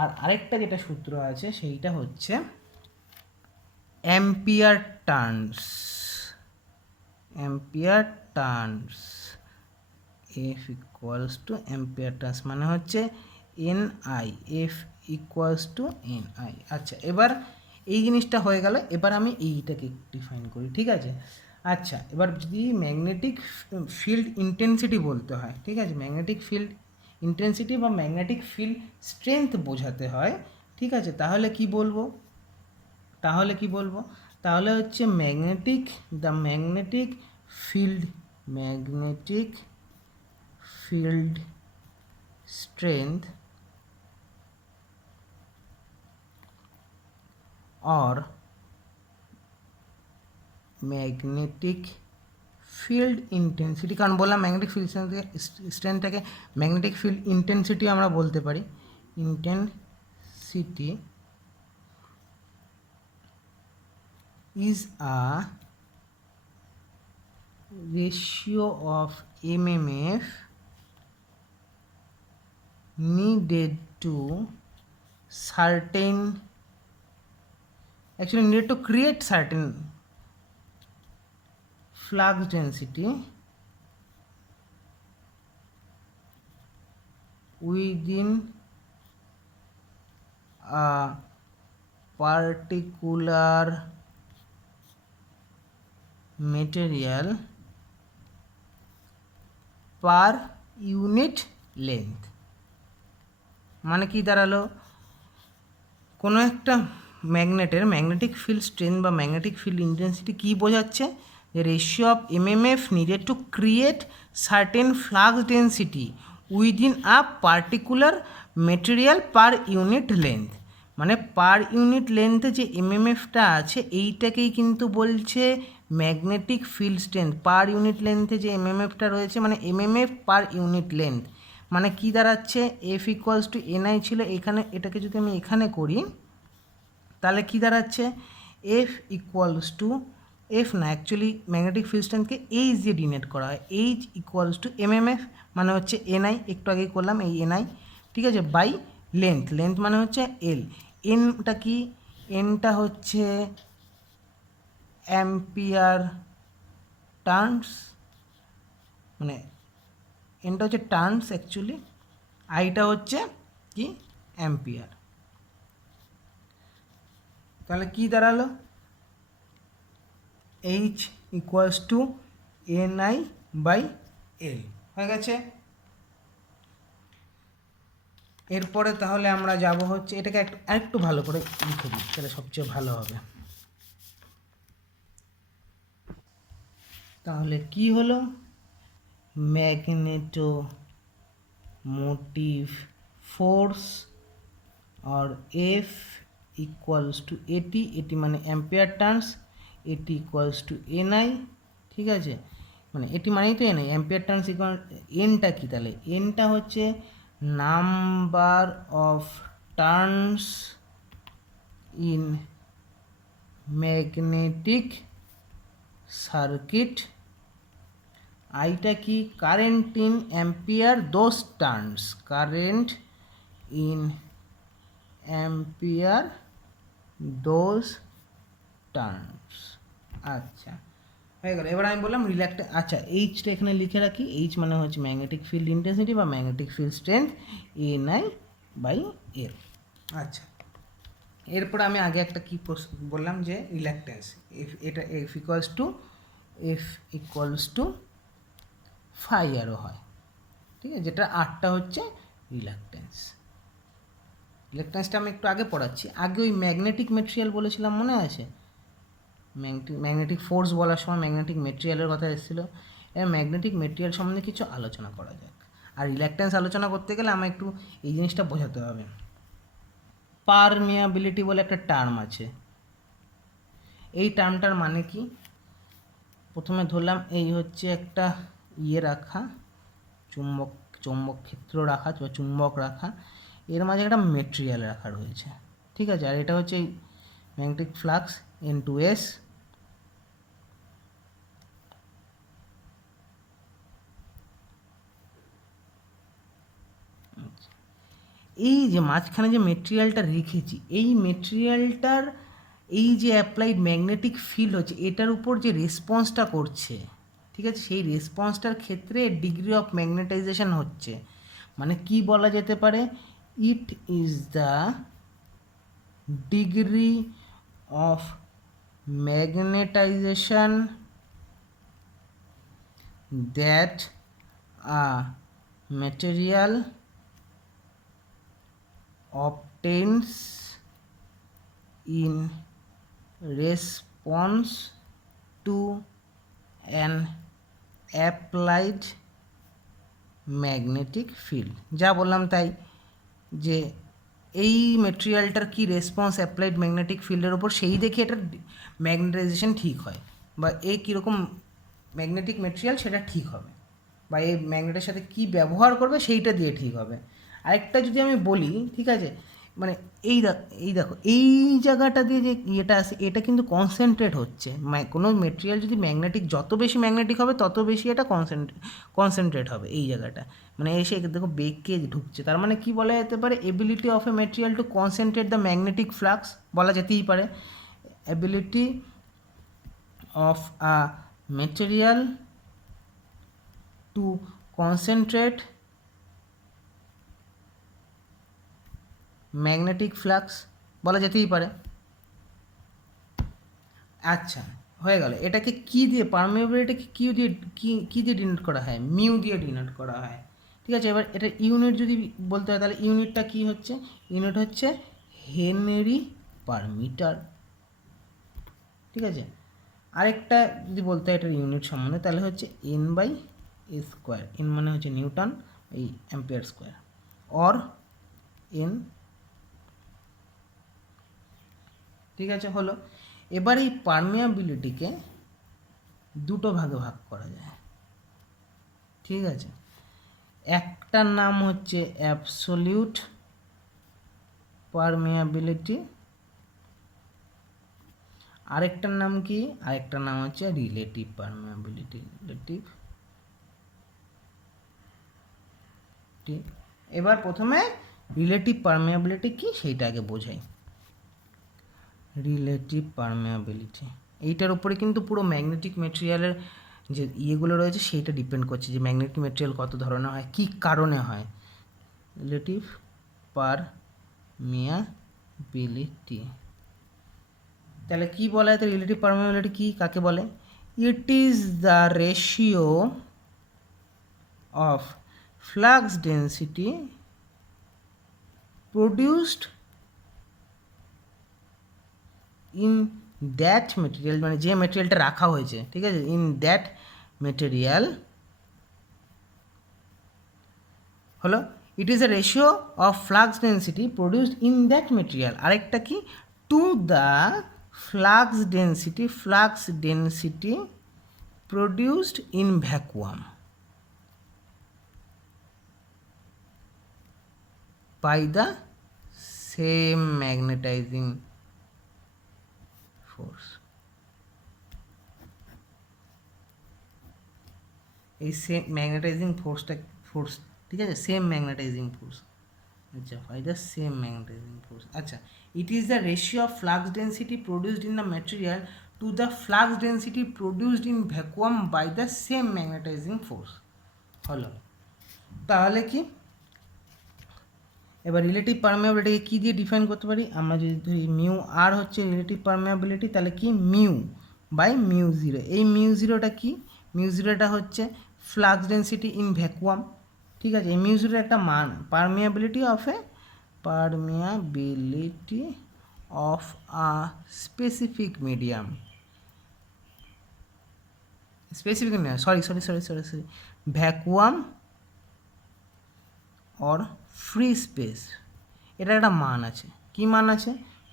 আর আরেকটা যেটা সূত্র আছে সেইটা হচ্ছে ampere turns, F equals two ampere turns, মানে হচ্ছে NI, F equals to NI. আচ্ছা, এবার এই জিনিসটা হয়ে গেল, এবার আমি এইটাকে ডিফাইন করি, ঠিক আছে। আচ্ছা, এবার যদি ম্যাগনেটিক ফিল্ড ইন্টেন্সিটি বলতে হয়, ঠিক আছে, ম্যাগনেটিক ফিল্ড ইন্টেন্সিটি বা ম্যাগনেটিক ফিল্ড স্ট্রেংথ বোঝাতে হয়, ঠিক আছে, তাহলে কি বলবো, তাহলে হচ্ছে magnetic field strength or magnetic field intensity, কারণ বললাম ম্যাগনেটিক ফিল্ড স্ট্রেংথটাকে ম্যাগনেটিক ফিল্ড ইন্টেন্সিটি আমরা বলতে পারি, intensity is a ratio of MMF needed to create certain flux density within a particular material per unit length। মানে কি দাঁড়ালো, কোনো একটা ম্যাগনেটের ম্যাগনেটিক ফিল্ড স্ট্রেংথ বা ম্যাগনেটিক ফিল্ড ইন্টেন্সিটি কী বোঝাচ্ছে, যে ratio of MMF needed to create certain flux density within a particular material per unit length. মানে পার ইউনিট লেন্থে যে MMFটা আছে এইটাকেই কিন্তু বলছে magnetic field strength. Per unit লেন্থে যে MMFটা রয়েছে মানে MMF পার ইউনিট লেন্থ, মানে কি দাঁড়াচ্ছে, F ইকুয়ালস টু NI ছিল, এখানে এটাকে যদি আমি এখানে করি তাহলে কি দাঁড়াচ্ছে, F ইকুয়ালস টু এফ না, অ্যাকচুয়ালি ম্যাগনেটিক ফিল্ড স্ট্রেংথকে এইচ দিয়ে ডিনোট করা হয়, এইচ ইকুয়ালস টু MMF মানে হচ্ছে NI, একটু আগেই করলাম এই NI, ঠিক আছে, বাই লেন্থ মানে হচ্ছে L। এনটা কি, এনটা হচ্ছে অ্যাম্পিয়ার টার্নস, মানে এনটা হচ্ছে টার্নস অ্যাকচুয়ালি, আইটা হচ্ছে কি অ্যাম্পিয়ার। তাহলে কি দাঁড়ালো, H equals to NI by L হয়ে গেছে। এরপরে তাহলে আমরা যাব হচ্ছে, এটাকে আরেকটু ভালো করে লিখে দিই তাহলে সবচেয়ে ভালো হবে। তাহলে কি হলো, ম্যাগনেটোমোটিভ ফোর্স और F ইকুয়ালস টু এটি মানে অ্যাম্পিয়ার টার্নস, এটি ইকুয়ালস টু NI, ঠিক আছে, মানে এটি মানেই তো NI, অ্যাম্পিয়ার টার্নস ইকুয়াল, এনটা কি তাহলে, এনটা হচ্ছে number of turns in magnetic circuit, আইটা কি current in ampere those turns, current in ampere those terms. আচ্ছা হয়ে গেল। এবার আমি বললাম আচ্ছা এইচটা এখানে লিখে রাখি, এইচ মানে হচ্ছে ম্যাগনেটিক ফিল্ড ইন্টেন্সিটি বা magnetic field strength NI by L। আচ্ছা এরপর আমি আগে একটা কি বললাম যে রিল্যাক্টেন্স, এটা এফ ইকুয়ালস টু ফাই আরও হয়, ঠিক আছে, যেটা আরটা হচ্ছে রিল্যাক্টেন্সটা আমি একটু আগে পড়াচ্ছি। আগে ওই ম্যাগনেটিক মেটেরিয়াল বলেছিলাম মনে আছে, ম্যাগনেটিক ফোর্স বলার সময় ম্যাগনেটিক মেটেরিয়ালের কথা এসেছিলো। এবার ম্যাগনেটিক মেটেরিয়াল সম্বন্ধে কিছু আলোচনা করা যাক। আর রিল্যাক্টেন্স আলোচনা করতে গেলে আমার একটু এই জিনিসটা বোঝাতে হবে। পারমিয়াবিলিটি বলে একটা টার্ম আছে, এই টার্মটার মানে কি, প্রথমে ধরলাম এই হচ্ছে একটা রাখা, চুম্বক ক্ষেত্র রাখা বা চুম্বক রাখা, এর মাঝে একটা মেটেরিয়াল রাখা রয়েছে, ঠিক আছে, আর এটা হচ্ছে ম্যাগনেটিক ফ্লাক্স N2S, এই যে মাঝখানে যে মেটেরিয়ালটা রেখেছি, এই মেটেরিয়ালটার এই যে অ্যাপ্লাইড ম্যাগনেটিক ফিল্ড হচ্ছে এটার উপর যে রেসপন্সটা করছে, ঠিক আছে, সেই রেসপন্সটার ক্ষেত্রে ডিগ্রি অফ ম্যাগনেটাইজেশন হচ্ছে, মানে কি বলা যেতে পারে, it is the degree of magnetization that a material obtains in response response to an applied magnetic field. যা বললাম তাই, যে এই মেটেরিয়ালটার কি রেসপন্স অ্যাপ্লাইড ম্যাগনেটিক ফিল্ডের ওপর, সেই দেখে এটার ম্যাগনেটাইজেশন ঠিক হয়, বা এ কীরকম ম্যাগনেটিক মেটেরিয়াল সেটা ঠিক হবে, বা এই ম্যাগনেটের সাথে কি ব্যবহার করবে সেইটা দিয়ে ঠিক হবে। আরেকটা যদি আমি বলি, ঠিক আছে, মানে এই দেখো এই জায়গাটা দিয়ে যে ইয়েটা আছে, এটা কিন্তু কনসেন্ট্রেট হচ্ছে। কোনো মেটেরিয়াল যদি ম্যাগনেটিক, যত বেশি ম্যাগনেটিক হবে তত বেশি এটা কনসেন্ট্রেট হবে এই জায়গাটা, মানে এসে দেখো বেগকে ঢুকছে। তার মানে কি বলা যেতে পারে, ability of a material to concentrate the magnetic flux বলা যেতেই পারে। Ability of a material to concentrate magnetic flux বলা যেতেই পারে। আচ্ছা, হয়ে গেল। এটাকে কি দিয়ে, পারমিয়াবিলিটিকে কি দিয়ে ডিনোট করা হয়? মিউ দিয়ে ডিনোট করা হয়, ঠিক আছে। এবার এটা ইউনিট যদি বলতে হয়, তাহলে ইউনিটটা কি হচ্ছে? ইউনিট হচ্ছে হেনরি পার মিটার, ঠিক আছে। আরেকটা যদি বলতে হয় এটার ইউনিট সম্বন্ধে, তাহলে হচ্ছে N by A square. N মানে হচ্ছে নিউটন, এই অ্যাম্পিয়ার স্কোয়ার, অর এন, ঠিক আছে, হলো। এবার এই পারমিয়াবিলিটিকে দুটো ভাগে ভাগ করা যায়, ঠিক আছে। একটার নাম হচ্ছে অ্যাবসোলিউট পারমিয়াবিলিটি, আরেকটার নাম কি? আরেকটার নাম হচ্ছে রিলেটিভ পারমিয়াবিলিটি। ঠিক, এবার প্রথমে রিলেটিভ পারমিয়াবিলিটি কি সেইটা আগে বোঝাই। রিলেটিভ পারমিয়াবিলিটি, এইটার উপরে কিন্তু পুরো ম্যাগনেটিক মেটেরিয়ালের যে ইয়েগুলো রয়েছে সেইটা ডিপেন্ড করছে, যে ম্যাগনেটিক মেটেরিয়াল কত ধরনের হয়, কী কারণে হয়। রিলেটিভ পারমিয়াবিলিটি, তাহলে কি বলা হয়? তো রিলেটিভ পারমিয়াবিলিটি কি, কাকে বলে? It is the ratio of flux density produced in that material, মানে যে মেটেরিয়ালটা রাখা হয়েছে, ঠিক আছে, ইন দ্যাট মেটেরিয়াল হলো, it is a ratio of flux density produced in that material. আরেকটা কি? To the flux density produced in vacuum by the same magnetizing force। এই সেম ম্যাগনেটাইজিং ফোর্স, ঠিক আছে, সেম ম্যাগনেটাইজিং ফোর্স, আচ্ছা, by the same magnetizing force. আচ্ছা, it is the ratio of flux density produced in the material to the flux density produced in vacuum by the same magnetizing force হলো। তাহলে কি, এবার relative পারমিয়াবিলিটিকে কী দিয়ে define করতে পারি? আমরা যদি ধরি মিউ আর হচ্ছে রিলেটিভ পারমিয়াবিলিটি, তাহলে কি মিউ বাই মিউ জিরো। এই মিউ জিরোটা কি? মিউ জিরোটা হচ্ছে ফ্লাক্স ডেন্সিটি ইন ভ্যাকুয়াম, ঠিক আছে। এই মিউ জিরোর একটা মান, permeability of a specific medium, specific না, sorry, vacuum or free space, এটার একটা মান আছে। কি মান আছে?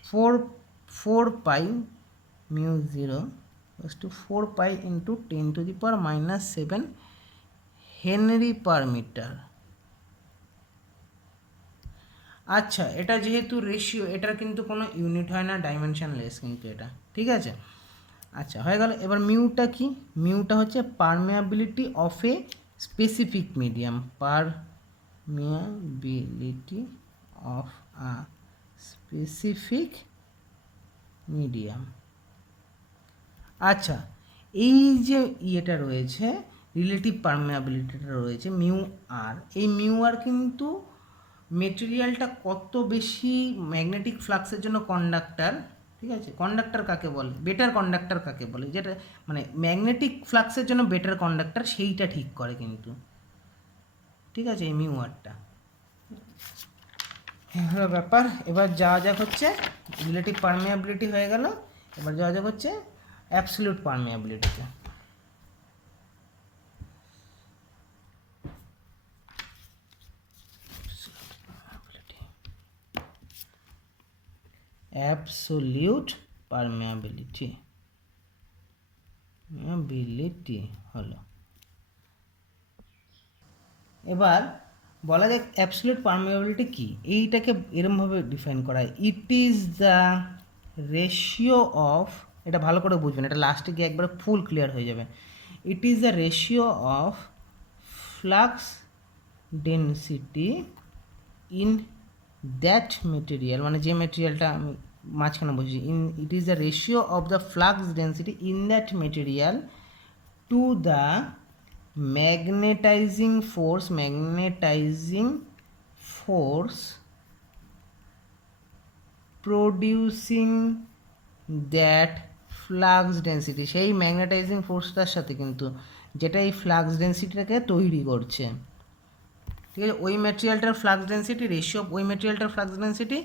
4 pi mu zero to 4 pi into 10⁻⁻7 henry per metre. আচ্ছা, এটা যেহেতু রেশিও, এটার কিন্তু কোনো ইউনিট হয় না, ডাইমেনশনলেস কিন্তু এটা, ঠিক আছে। আচ্ছা, হয়ে গেল। এবার মিউটা কি? মিউটা হচ্ছে permeability of a specific medium, permeability of a specific medium. আচ্ছা, এই যে ইয়েটা রয়েছে, রিলেটিভ পারমিয়াবিলিটিটা রয়েছে মিউ আর, এই মিউ আর কিন্তু মেটেরিয়ালটা কত বেশি ম্যাগনেটিক ফ্লাক্সের জন্য কন্ডাক্টর, ঠিক আছে। কন্ডাক্টর কাকে বলে? বেটার কন্ডাক্টর কাকে বলে? যেটা মানে ম্যাগনেটিক ফ্লাক্সের জন্য বেটার কন্ডাক্টর, সেইটা ঠিক করে কিন্তু, ঠিক আছে, এই মিউ আরটা হলো ব্যাপার। এবার যাওয়া যাক হচ্ছে রিলেটিভ পারমিয়াবিলিটি হয়ে গেল, এবার যাওয়া যাক হচ্ছে অ্যাবসলিউট পারমিয়াবিলিটিতে। অ্যাবসলিউট পারমিয়াবিলিটি হলো। এবার বলা যাক অ্যাবসলিউট পারমিয়াবিলিটি কি, এইটাকে এরমভাবে ডিফাইন করা হয়, ইট ইজ দ্য রেশিও অফ, এটা ভালো করে বুঝবেন, এটা লাস্টে গিয়ে একবার ফুল ক্লিয়ার হয়ে যাবে। It is the ratio of flux density in that material, মানে যে মেটেরিয়ালটা আমি মাঝখানে বলছি, it is the ratio of the flux density in that material to the magnetizing force producing that flux density, সেই ম্যাগনেটাইজিং ফোর্সটার সাথে কিন্তু যেটা এই ফ্লাক্স ডেন্সিটিটাকে তৈরি করছে, ঠিক আছে, ওই ম্যাটেরিয়ালটার ফ্লাক্স ডেন্সিটি, রেশিও অফ ওই ম্যাটেরিয়ালটার ফ্লাক্স ডেন্সিটি,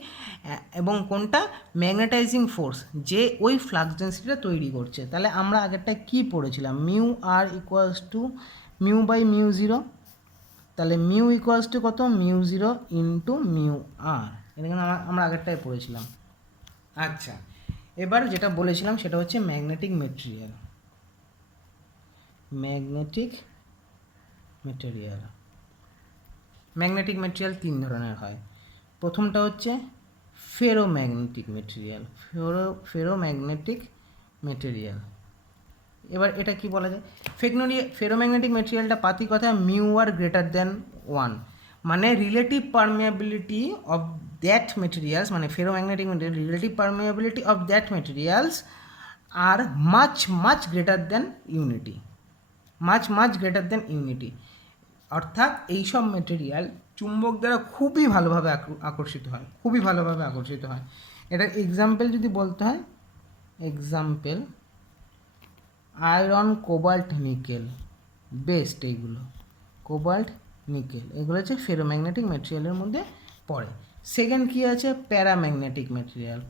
এবং কোনটা ম্যাগনেটাইজিং ফোর্স যে ওই ফ্লাক্স ডেন্সিটিটা তৈরি করছে। তাহলে আমরা আগেরটা কি পড়েছিলাম, mu R equals to mu by mu zero, তাহলে মিউ ইকুয়ালস টু কত, mu zero into mu R, এখানে আমরা আগেরটাই পড়েছিলাম। আচ্ছা, এবার যেটা বলেছিলাম সেটা হচ্ছে ম্যাগনেটিক মেটেরিয়াল। ম্যাগনেটিক মেটেরিয়াল তিন ধরনের হয়। প্রথমটা হচ্ছে ফেরোম্যাগনেটিক মেটেরিয়াল। এবার এটা কি বলা যায়, ফেরোম্যাগনেটিক মেটেরিয়ালটা পাতি কথা মিউ আর গ্রেটার দেন 1, মানে relative permeability of that materials, মানে ferromagnetic material relative permeability of that materials are much greater than unity, অর্থাৎ এইসব মেটেরিয়াল চুম্বক দ্বারা খুবই ভালোভাবে আকর্ষিত হয়। এটার এক্সাম্পল যদি বলতে হয়, example iron, cobalt, nickel, best, এইগুলো কোবাল্ট, নিকেল, এগুলো হচ্ছে ফেরোম্যাগনেটিক মেটেরিয়ালের মধ্যে পড়ে। সেকেন্ড কি আছে, প্যারাম্যাগনেটিক মেটেরিয়াল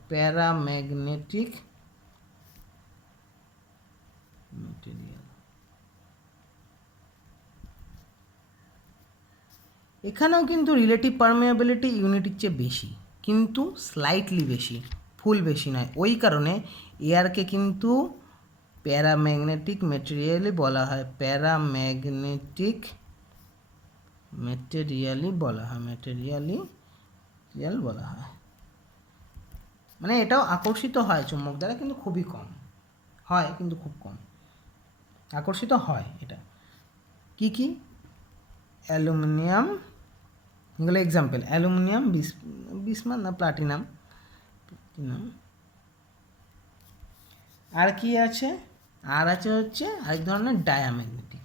এখানেও কিন্তু রিলেটিভ পারমিয়াবিলিটি ইউনিটির চেয়ে বেশি, কিন্তু স্লাইটলি বেশি, ফুল বেশি নয়। ওই কারণে এয়ারকে কিন্তু প্যারাম্যাগনেটিক মেটেরিয়ালই বলা হয়, মানে এটাও আকর্ষিত হয় চুম্বক দ্বারা, কিন্তু খুবই কম হয়, কিন্তু খুব কম আকর্ষিত হয়। এটা কি অ্যালুমিনিয়াম, এগুলো এক্সাম্পল, অ্যালুমিনিয়াম, বিসমাথ না প্লাটিনাম। আর কি আছে, হচ্ছে আরেক ধরনের ডায়াম্যাগনেটিক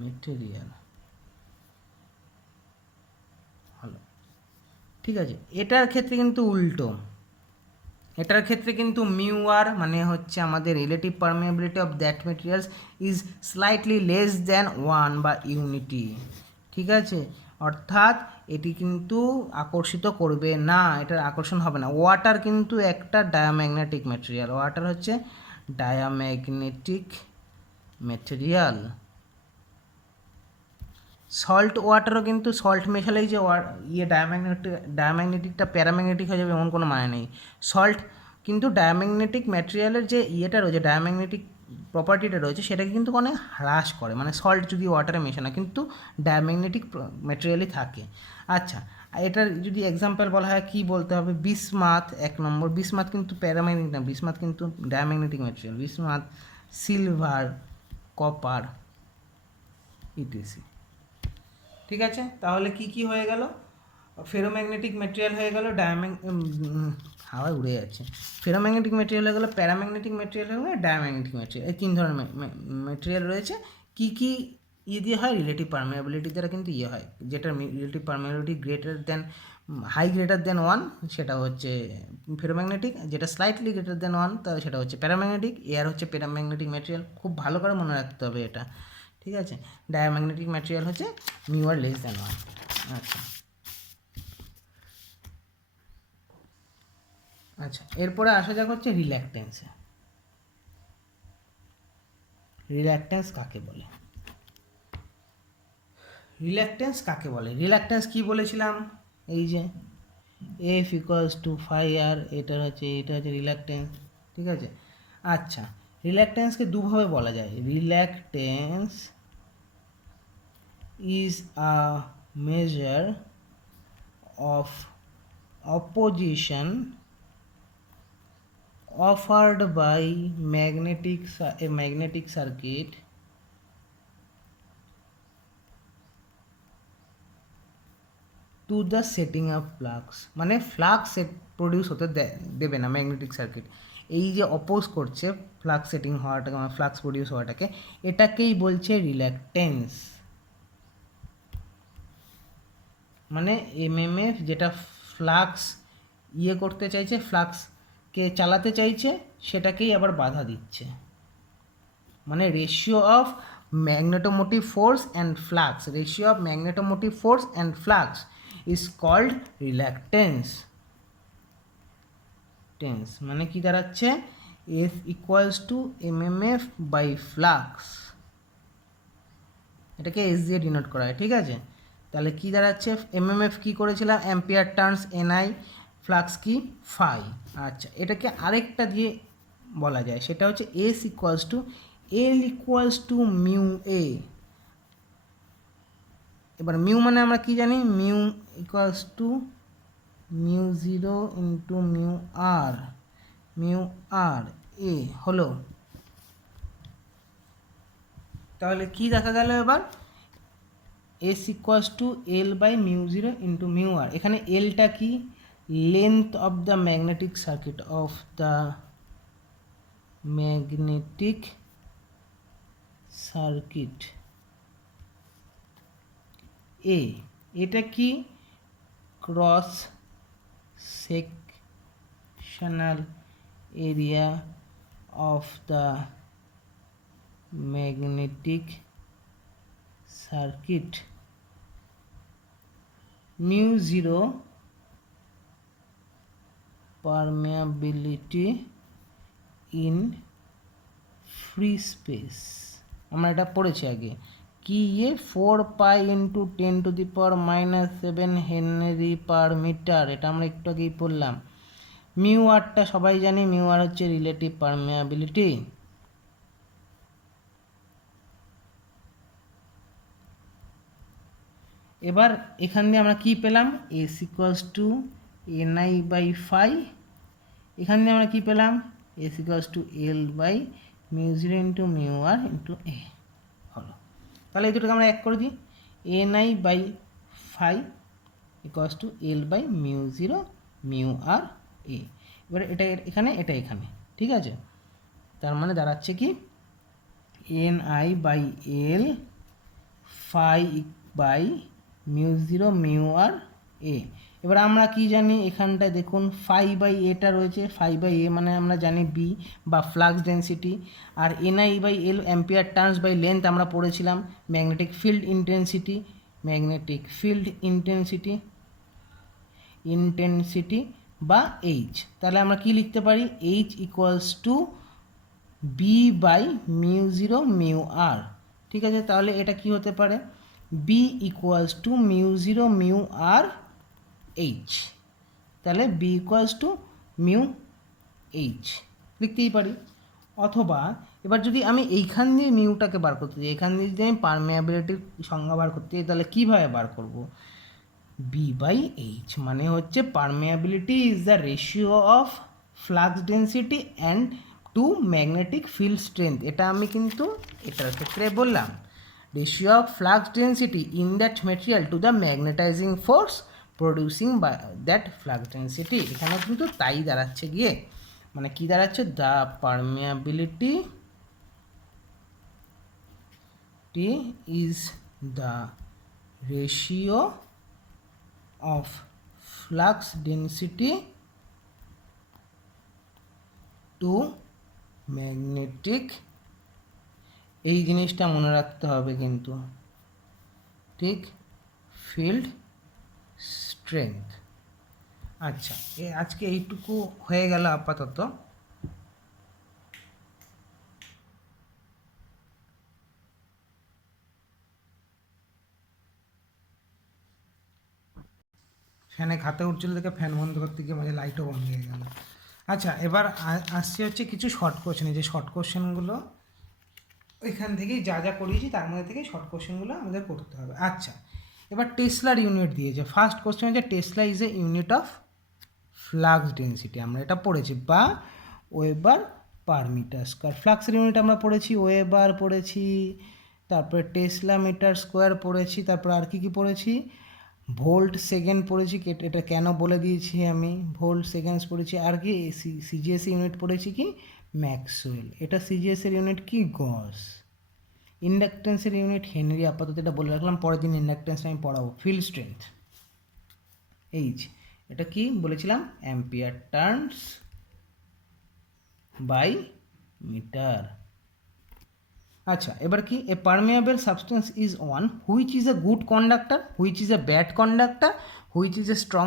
মেটেরিয়াল হলো, ঠিক আছে। এটার ক্ষেত্রে কিন্তু উল্টো, এটার ক্ষেত্রে কিন্তু মিউ আর মানে হচ্ছে আমাদের relative permeability of that materials is slightly less than 1 বা ইউনিটি, ঠিক আছে, অর্থাৎ এটি কিন্তু আকর্ষিত করবে না, এটার আকর্ষণ হবে না। ওয়াটার কিন্তু একটা ডায়াম্যাগনেটিক মেটেরিয়াল, সল্ট ওয়াটারও কিন্তু, সল্ট মেশালেই যে ডায়াম্যাগনেটিকটা প্যারাম্যাগনেটিক হয়ে যাবে এমন কোনো মানে নেই। সল্ট কিন্তু ডায়াম্যাগনেটিক ম্যাটেরিয়ালের যে ইয়েটা রয়েছে, ডায়াম্যাগনেটিক প্রপার্টিটা রয়েছে, সেটাকে কিন্তু অনেক হ্রাস করে, মানে সল্ট যদি ওয়াটারে মেশানো কিন্তু ডায়াম্যাগনেটিক ম্যাটেরিয়ালই থাকে। আচ্ছা, এটার যদি এক্সাম্পল বলা হয় কি বলতে হবে, বিসমাথ, 1 নম্বর, বিসমাথ কিন্তু প্যারাম্যাগনেটিক না, বিসমাথ কিন্তু diamagnetic material, bismuth, silver, copper, etc, ঠিক আছে। তাহলে কি হয়ে গেল, ফেরোম্যাগনেটিক মেটেরিয়াল হয়ে গেল, হাওয়ায় উড়ে যাচ্ছে, ফেরোম্যাগনেটিক মেটেরিয়াল হয়ে গেল, প্যারাম্যাগনেটিক মেটেরিয়াল হয়ে গেল, ডায়াম্যাগনেটিক মেটেরিয়াল, এই তিন ধরনের মেটেরিয়াল রয়েছে। কি দিয়ে হয়, রিলেটিভ পারমিয়াবিলিটি দ্বারা কিন্তু হয়, যেটা রিলেটিভ পারমিয়াবিলিটি গ্রেটার দেন 1 সেটা হচ্ছে ফেরোম্যাগনেটিক, যেটা স্লাইটলি গ্রেটার দেন 1 তাহলে সেটা হচ্ছে প্যারাম্যাগনেটিক। এয়ার হচ্ছে প্যারাম্যাগনেটিক মেটেরিয়াল, খুব ভালো করে মনে রাখতে হবে এটা, ঠিক আছে। ডায়াম্যাগনেটিক ম্যাটেরিয়াল হচ্ছে মিউ আর লেস দ্যান 1। আচ্ছা, আচ্ছা, এরপরে আসা যাক হচ্ছে রিল্যাকটেন্সে। রিল্যাকটেন্স কাকে বলে? রিল্যাকটেন্স কি বলেছিলাম? এই যে এফ ইকুয়ালস টু ফাই আর, এটা হচ্ছে রিল্যাকটেন্স, ঠিক আছে? আচ্ছা, রিল্যাকটেন্সকে দুভাবে বলা যায়। Reluctance is a measure of opposition offered by a magnetic circuit to the setting of flux, মানে ফ্লাক্স প্রডিউস হতে দেবে না ম্যাগনেটিক সার্কিট। এই যে অপোজ করছে ফ্লাক্স সেটিং হওয়াটাকে, মানে ফ্লাক্স প্রডিউস হওয়াটাকে, এটাকেই বলছে রিল্যাকটেন্স। মানে এমএমএফ যেটা ফ্লাক্স করতে চাইছে, ফ্লাক্সকে চালাতে চাইছে, সেটাকেই আবার বাধা দিচ্ছে। মানে ratio of magnetomotive force and flux is called reluctance. মানে কি দাঁড়াচ্ছে? F equals to MMF by flux, এটাকে এস দিয়ে ডিনোট করা হয়, ঠিক আছে? তাহলে কি দাঁড়াচ্ছে? এমএমএফ কি করেছিলাম? অ্যাম্পিয়ার টার্নস এনআই, ফ্লাক্স কি? ফাই। আচ্ছা, এটাকে আরেকটা দিয়ে বলা যায়, সেটা হচ্ছে S equals to L equals to mu A. এবার মিউ মানে আমরা কি জানি? Mu equals to mu zero into mu R A হলো। তাহলে কি দেখা গেল এবার? S equals to L by mu zero into mu R. এখানে এলটা কি? Length of the magnetic circuit, A. এটা কি? Cross sectional area of the magnetic circuit. Mu zero permeability in free space. আমরা এটা পড়েছি আগে। কি? 4 pi into 10⁻⁻7 henry per metre. এটা আমরা একটু আগেই পড়লাম। মিউ আরটা সবাই জানি, মিউ আর হচ্ছে রিলেটিভ পারমেয়াবিলিটি। এবার এখান দিয়ে আমরা কি পেলাম? S equals to NI by phi. এখান দিয়ে আমরা কি পেলাম? S equals to L by mu zero into mu R into A হলো। তাহলে এই দুটোকে আমরা এক করে দিই। NI by phi equals to L by mu zero mu R A. এবার এটা এখানে, এটা এখানে, ঠিক আছে? তার মানে দাঁড়াচ্ছে কি? NI by L phi by mu zero mu R A. এবার আমরা কি জানি? এখানটায় দেখুন ফাই বাই এটা রয়েছে, ফাই বাই এ মানে আমরা জানি বি বা ফ্লাক্স ডেন্সিটি, আর NI by L ampere turns by length আমরা পড়েছিলাম। ম্যাগনেটিক ফিল্ড ইন্টেন্সিটি বা এইচ। তাহলে আমরা কি লিখতে পারি? H equals to B by mu zero mu R, ঠিক আছে? তাহলে এটা কি হতে পারে? B equals to mu zero mu R H. তাহলে B equals to mu H লিখতেই পারি। অথবা এবার যদি আমি এইখান দিয়ে মিউটাকে বার করতে চাই, এখান দিয়ে যদি আমি পারমেয়াবিলিটির সংজ্ঞা বার করতে চাই, তাহলে কীভাবে বার করব? বি বাই এইচ মানে হচ্ছে permeability is the ratio of flux density and to magnetic field strength. এটা আমি কিন্তু এটার ক্ষেত্রে বললাম, ratio of flux density in that material to the magnetising force producing by that flux density. এখানে কিন্তু তাই দাঁড়াচ্ছে গিয়ে, মানে কি দাঁড়াচ্ছে? The permeability is the ratio of flux density to magnetic, এই জিনিসটা মনে রাখতে হবে কিন্তু, ঠিক, ফিল্ড স্ট্রেংথ। আচ্ছা, আজকে এইটুকু হয়ে গেল আপাতত। ফ্যানে খাতে উঠছিল দেখে ফ্যান বন্ধ করতে গিয়ে মানে লাইটও বন্ধ হয়ে গেল। আচ্ছা, এবার আসছে হচ্ছে কিছু শর্ট কোশ্চেন। যে শর্ট কোশ্চেনগুলো ওইখান থেকেই যা যা করিয়েছি তার মধ্যে থেকেই শর্ট কোশ্চেনগুলো আমাদের করতে হবে। আচ্ছা, এবার টেসলার ইউনিট দিয়েছে। ফার্স্ট কোশ্চেন হচ্ছে tesla is a unit of flux density, আমরা এটা পড়েছি, বা ওয়েবার পার মিটার স্কোয়ার। ফ্লাক্সের ইউনিট আমরা পড়েছি, ওয়েবার পড়েছি, তারপরে টেসলা মিটার স্কোয়ার পড়েছি, তারপর আর কী কী পড়েছি, ভোল্ট সেকেন্ড পড়েছি, এটা কেন বলে দিয়েছি আমি, ভোল্ট সেকেন্ডস পড়েছি। আর কি সিজিএস ইউনিট পড়েছি কি, ম্যাক্সওয়েল। এটা সিজিএস এর ইউনিট কি, গস। ইন্ডাকটেন্সের ইউনিট হেনরি, আপাতত এটা বলে রাখলাম, পরের দিন ইন্ডাকটেন্স আমি পড়াবো। ফিল্ড স্ট্রেংথ এইচ, এটা কি বলেছিলাম, অ্যাম্পিয়ার টার্নস বাই মিটার। আচ্ছা, এবার কি, a permeable substance is one which is a good conductor, which is a bad conductor, which is a strong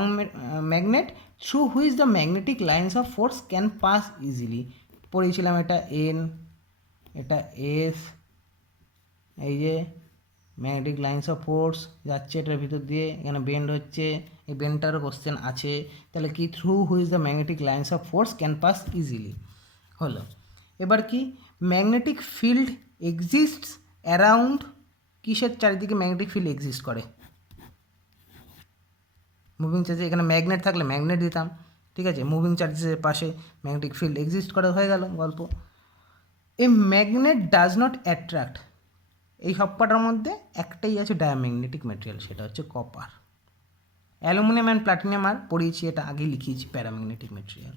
magnet, through which the magnetic lines of force can pass easily. পড়েছিলাম এটা N, এটা S, এই যে magnetic lines of force যাচ্ছে এটার ভিতর দিয়ে, এখানে বেন্ড হচ্ছে, এই বেন্ডটারও কোশ্চেন আছে। তাহলে কি, through which the magnetic lines of force can pass easily হলো। এবার কি, ম্যাগনেটিক ফিল্ড এক্সিস্টস অ্যারাউন্ড, কিসের চারিদিকে ম্যাগনেটিক ফিল্ড এক্সিস্ট করে, মুভিং চার্জে। এখানে ম্যাগনেট থাকলে ম্যাগনেট দিতাম, ঠিক আছে, মুভিং চার্জেসের পাশে ম্যাগনেটিক ফিল্ড এক্সিস্ট করে, হয়ে গেল গল্প। A magnet does not attract, এই সবকটার মধ্যে একটাই আছে ডায়াম্যাগনেটিক ম্যাটেরিয়াল, সেটা হচ্ছে কপার। অ্যালুমিনিয়াম অ্যান্ড প্লাটিনাম আর পড়িয়েছি, এটা আগে লিখিয়েছি, প্যারাম্যাগনেটিক ম্যাটেরিয়াল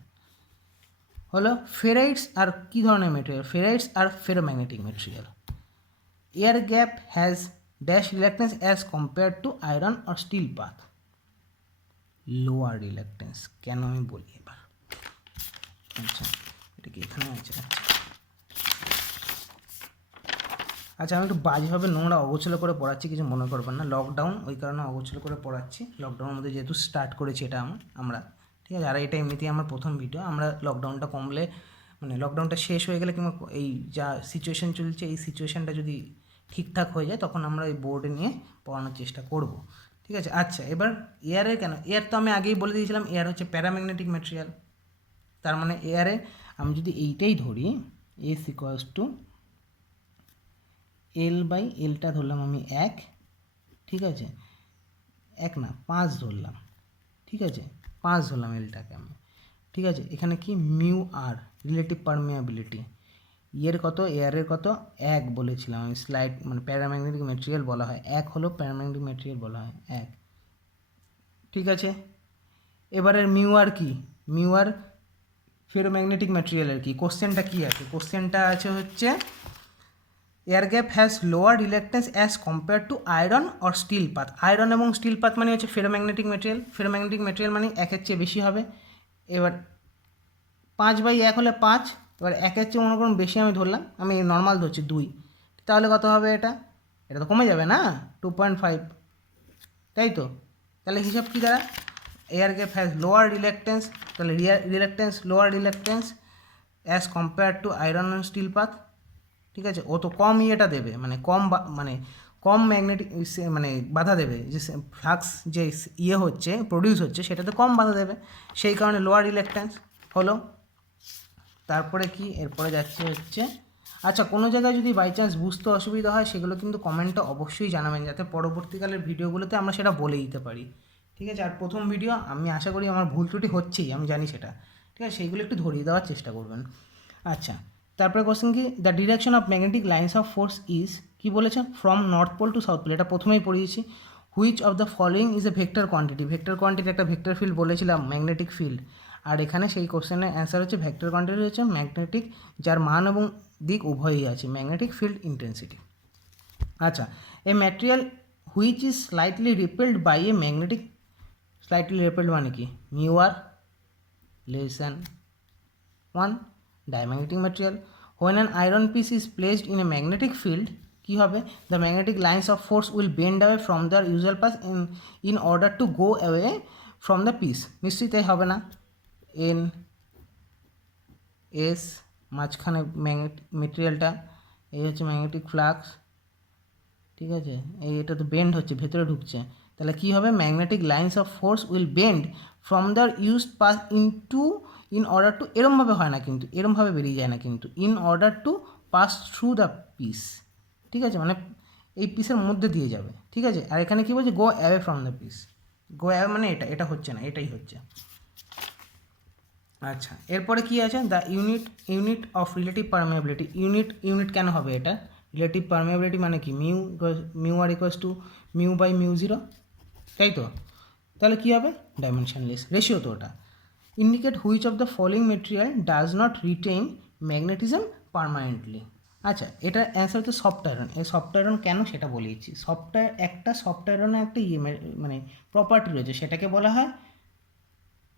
হলো। ফেরাইটস আর কী ধরনের ম্যাটেরিয়াল, ফেরাইটস আর ferromagnetic material. Air gap has dash reluctance as compare to iron আর স্টিল পাথ, লোয়ার রিল্যাক্টেন্স। কেন আমি বলি এবার। আচ্ছা, এটা কি এখানে আছে, আচ্ছা আমি একটু বাজেভাবে নোংরা অগোছালো করে পড়াচ্ছি, কিছু মনে করবেন না, লকডাউন ওই কারণে অগোছালো করে পড়াচ্ছি। লকডাউনের মধ্যে যেহেতু স্টার্ট করেছি এটা আমরা, ঠিক আছে। আর এটা এমনিতেই আমার প্রথম ভিডিও। আমরা লকডাউনটা কমলে, মানে লকডাউনটা শেষ হয়ে গেলে কিংবা এই যা সিচুয়েশান চলছে এই সিচুয়েশানটা যদি ঠিকঠাক হয়ে যায় তখন আমরা এই বোর্ডে নিয়ে পড়ানোর চেষ্টা করব, ঠিক আছে। আচ্ছা, এবার এয়ারের কেন, এয়ার তো আমি আগেই বলে দিয়েছিলাম, এয়ার হচ্ছে প্যারাম্যাগনেটিক ম্যাটেরিয়াল। তার মানে এয়ারে আমি যদি এইটাই ধরি, S equals to L by এলটা ধরলাম আমি 1, ঠিক আছে, 1 না 5 ধরলাম, ঠিক আছে, 5 ধরলাম এলটাকে আমি, ঠিক আছে। এখানে কি, মিউ আর রিলেটিভ পারমিয়াবিলিটি, ইয়ের কত, এয়ারের কত, 1 বলেছিলাম আমি, স্লাইড মানে প্যারাম্যাগনেটিক ম্যাটেরিয়াল বলা হয়, 1 হলো প্যারাম্যাগনেটিক ম্যাটেরিয়াল বলা হয় 1, ঠিক আছে। এবারের মিউ আর কি, মিউ আর ফেরোম্যাগনেটিক ম্যাটেরিয়ালের কি, কোশ্চেনটা কি আছে, কোশ্চেনটা আছে হচ্ছে air gap has lower reluctance as compare to iron or steel path. Iron এবং স্টিল পাথ মানে হচ্ছে ফেরোম্যাগনেটিক ম্যাটেরিয়াল, ফেরোম্যাগনেটিক ম্যাটেরিয়াল মানে 1-এর চেয়ে বেশি হবে। এবার 5/1 হলে 5, এবার 1-এর চেয়ে মনে করুন বেশি আমি ধরলাম, আমি নর্মাল ধরছি 2, তাহলে কত হবে, এটা এটা তো কমে যাবে না, 2.5, তাই তো। তাহলে হিসাব কী দ্বারা, air gap has lower reluctance, তাহলে reluctance lower reluctance as compare to iron and steel path, ঠিক আছে। ও তো কম ইয়েটা দেবে, মানে কম ম্যাগনেটিক মানে বাধা দেবে, যে ফ্লাক্স যে ইয়ে হচ্ছে প্রডিউস হচ্ছে সেটাতে কম বাধা দেবে, সেই কারণে লোয়ার রিল্যাক্টেন্স হলো। তারপরে কি, এরপরে যাচ্ছে হচ্ছে, আচ্ছা কোনো জায়গায় যদি বাই চান্স বুঝতে অসুবিধা হয় সেগুলো কিন্তু কমেন্টে অবশ্যই জানাবেন, যাতে পরবর্তীকালের ভিডিওগুলোতে আমরা সেটা বলে দিতে পারি, ঠিক আছে। আর প্রথম ভিডিও আমি আশা করি আমার ভুল ত্রুটি হচ্ছেই, আমি জানি সেটা, ঠিক আছে, সেইগুলো একটু ধরিয়ে দেওয়ার চেষ্টা করবেন। আচ্ছা, তারপরে কোশ্চেন কি, the direction of magnetic lines of force is, কী বলেছে, from north pole to south pole, এটা প্রথমেই পড়িয়েছি। Which of the following is a vector quantity, vector quantity একটা ভেক্টর ফিল্ড বলেছিলাম, ম্যাগনেটিক ফিল্ড। আর এখানে সেই কোশ্চেনের অ্যান্সার হচ্ছে ভেক্টর কোয়ান্টিটি হচ্ছে ম্যাগনেটিক, যার মান এবং দিক উভয়ই আছে, ম্যাগনেটিক ফিল্ড ইন্টেন্সিটি। আচ্ছা, a material which is slightly repelled by a magnetic, slightly repelled মানে কি, mu R less than 1, diamagnetic material. When an iron piece is placed in a magnetic field, কী হবে, the magnetic lines of force will bend away from their usual path in order to go away from the piece, নিশ্চয়ই তাই হবে না। N S মাঝখানে মেটেরিয়ালটা, এই হচ্ছে magnetic flux, ঠিক আছে, এটা তো বেন্ড হচ্ছে, ভেতরে ঢুকছে, তাহলে কী হবে, magnetic lines of force will bend from the used pass in order to, এরমভাবে হয় না কিন্তু, এরমভাবে বেরিয়ে যায় না কিন্তু, in order to pass through the piece, ঠিক আছে, মানে এই পিসের মধ্যে দিয়ে যাবে, ঠিক আছে। আর এখানে কী বলছে, go away from the piece, go away মানে এটা হচ্ছে না, এটাই হচ্ছে। আচ্ছা, এরপরে কি আছে, the unit of relative permeability. Unit কেন হবে এটা, রিলেটিভ পারমিয়াবিলিটি মানে কি, mu R equals to mu by mu zero, তাই তো, তাহলে কী হবে, ডাইমেনশনলেস রেশিও তো ওটা। Indicate which of the following material does not retain magnetism permanently. আচ্ছা, এটার অ্যান্সার হচ্ছে সফট আয়রন। এই সফট আয়রন কেন সেটা বলেছি, সফট আয়রনের একটা মানে প্রপার্টি রয়েছে, সেটাকে বলা হয়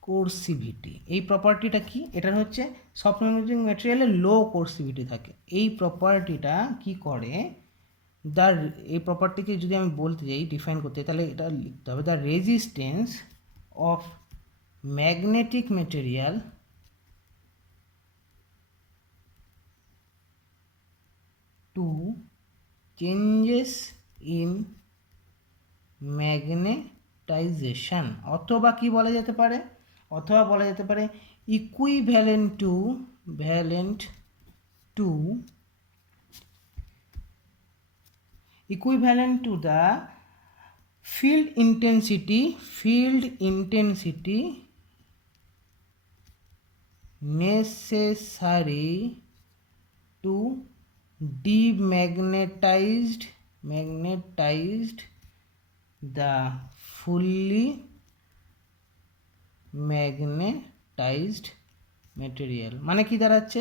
কোরসিভিটি। এই প্রপার্টিটা কি, এটার হচ্ছে সফট ম্যাগনেটিক ম্যাটেরিয়ালে লো কোরসিভিটি থাকে। এই প্রপার্টিটা কি করে, এই প্রপার্টিকে যদি আমি বলতে যাই, ডিফাইন করতে তাহলে এটা লিখতে হবে, the resistance of magnetic material to changes in magnetization, অথবা কি বলা যেতে পারে, equivalent to the field intensity necessary to demagnetized the fully magnetized material। মানে কি দাঁড়াচ্ছে,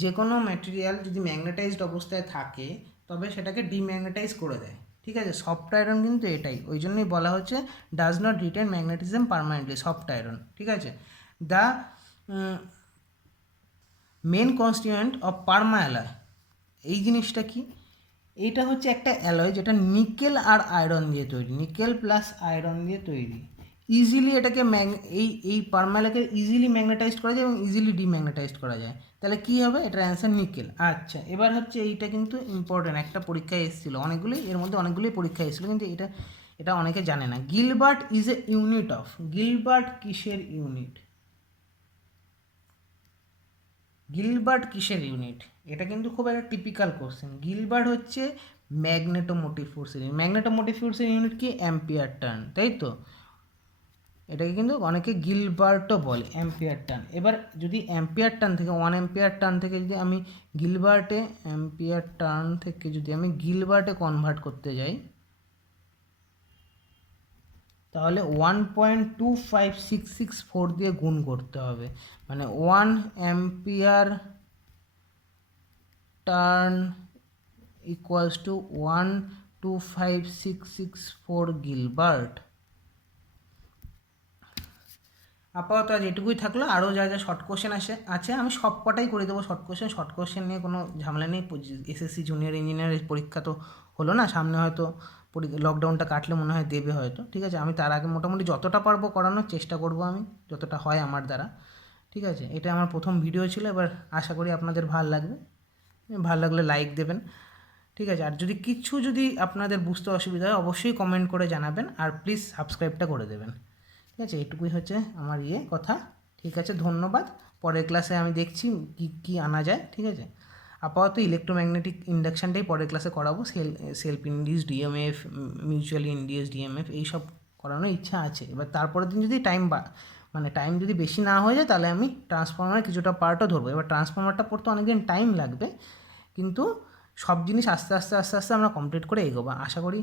যে কোনো ম্যাটেরিয়াল যদি ম্যাগনেটাইজড অবস্থায় থাকে তবে সেটাকে ডিম্যাগনেটাইজ করে দেয়, ঠিক আছে। সফট আয়রন কিন্তু এটাই, ওই জন্যই বলা হচ্ছে does not retain magnetism permanently, soft iron, ঠিক আছে। The main constituent of permalloy, এই জিনিসটা কি, এইটা হচ্ছে একটা অ্যালয় যেটা নিকেল আর আয়রন দিয়ে তৈরি, নিকেল প্লাস আয়রন দিয়ে তৈরি। ইজিলি এটাকে এই পারমাঅ্যালয়কে ইজিলি ম্যাগনেটাইজড করা যায় এবং ইজিলি ডিম্যাগনেটাইজড করা যায়, তাহলে কী হবে, এটার অ্যান্সার নিকেল। আচ্ছা, এবার হচ্ছে এইটা কিন্তু ইম্পর্টেন্ট, একটা পরীক্ষায় এসেছিলো, এর মধ্যে অনেকগুলোই পরীক্ষায় এসেছিলো, কিন্তু এটা অনেকে জানে না। Gilbert is a unit of, Gilbert কিসের ইউনিট, এটা কিন্তু খুব একটা টিপিক্যাল কোশ্চেন। গিলবার্ট হচ্ছে ম্যাগনেটোমোটিভ ফোর্সের ইউনিট কি, অ্যাম্পিয়ার টার্ন, তাই তো, এটাকে কিন্তু অনেকে গিলবার্টও বলে, অ্যাম্পিয়ার টার্ন। এবার যদি অ্যাম্পিয়ার টার্ন থেকে 1 অ্যাম্পিয়ার টার্ন থেকে যদি আমি গিলবার্টে কনভার্ট করতে যাই, তাহলে 1.25664 দিয়ে গুণ করতে হবে, মানে 1 ampere turn equals to 1.25664 Gilbert. আপাতত আজ এটুকুই থাকলো, আরও যা শর্ট কোশ্চেন আছে আমি সব কটাই করে দেবো শর্ট কোশ্চেন নিয়ে কোনো ঝামেলা নেই। এসএসসি জুনিয়র ইঞ্জিনিয়ারের পরীক্ষা তো হলো না, সামনে হয়তো লকডাউনটা কাটলে মনে হয় দেবে হয়তো, ঠিক আছে। আমি তার আগে মোটামুটি যতটা পারবো করানোর চেষ্টা করব, আমি যতটা হয় আমার দ্বারা, ঠিক আছে। এটা আমার প্রথম ভিডিও ছিল, এবার আশা করি আপনাদের ভালো লাগলে লাইক দেবেন, ঠিক আছে। আর যদি আপনাদের বুঝতে অসুবিধা হয় অবশ্যই কমেন্ট করে জানাবেন, আর প্লিজ সাবস্ক্রাইবটা করে দেবেন, ঠিক আছে। এইটুকুই হচ্ছে আমার কথা, ঠিক আছে, ধন্যবাদ। পরের ক্লাসে আমি দেখছি কি আনা যায়, ঠিক আছে। আপাতত ইলেকট্রোম্যাগনেটিক ইন্ডাকশানটাই পরের ক্লাসে করাবো, self induced DMF, mutually induced DMF, এইসব করানোর ইচ্ছা আছে। এবার তারপরের দিন যদি টাইম যদি বেশি না হয়ে যায় তাহলে আমি ট্রান্সফর্মারের কিছুটা পার্টও ধরবো। এবার ট্রান্সফর্মারটা পড়তে অনেকদিন টাইম লাগবে, কিন্তু সব জিনিস আস্তে আস্তে আমরা কমপ্লিট করে এগোবো। আশা করি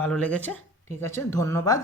ভালো লেগেছে, ঠিক আছে, ধন্যবাদ।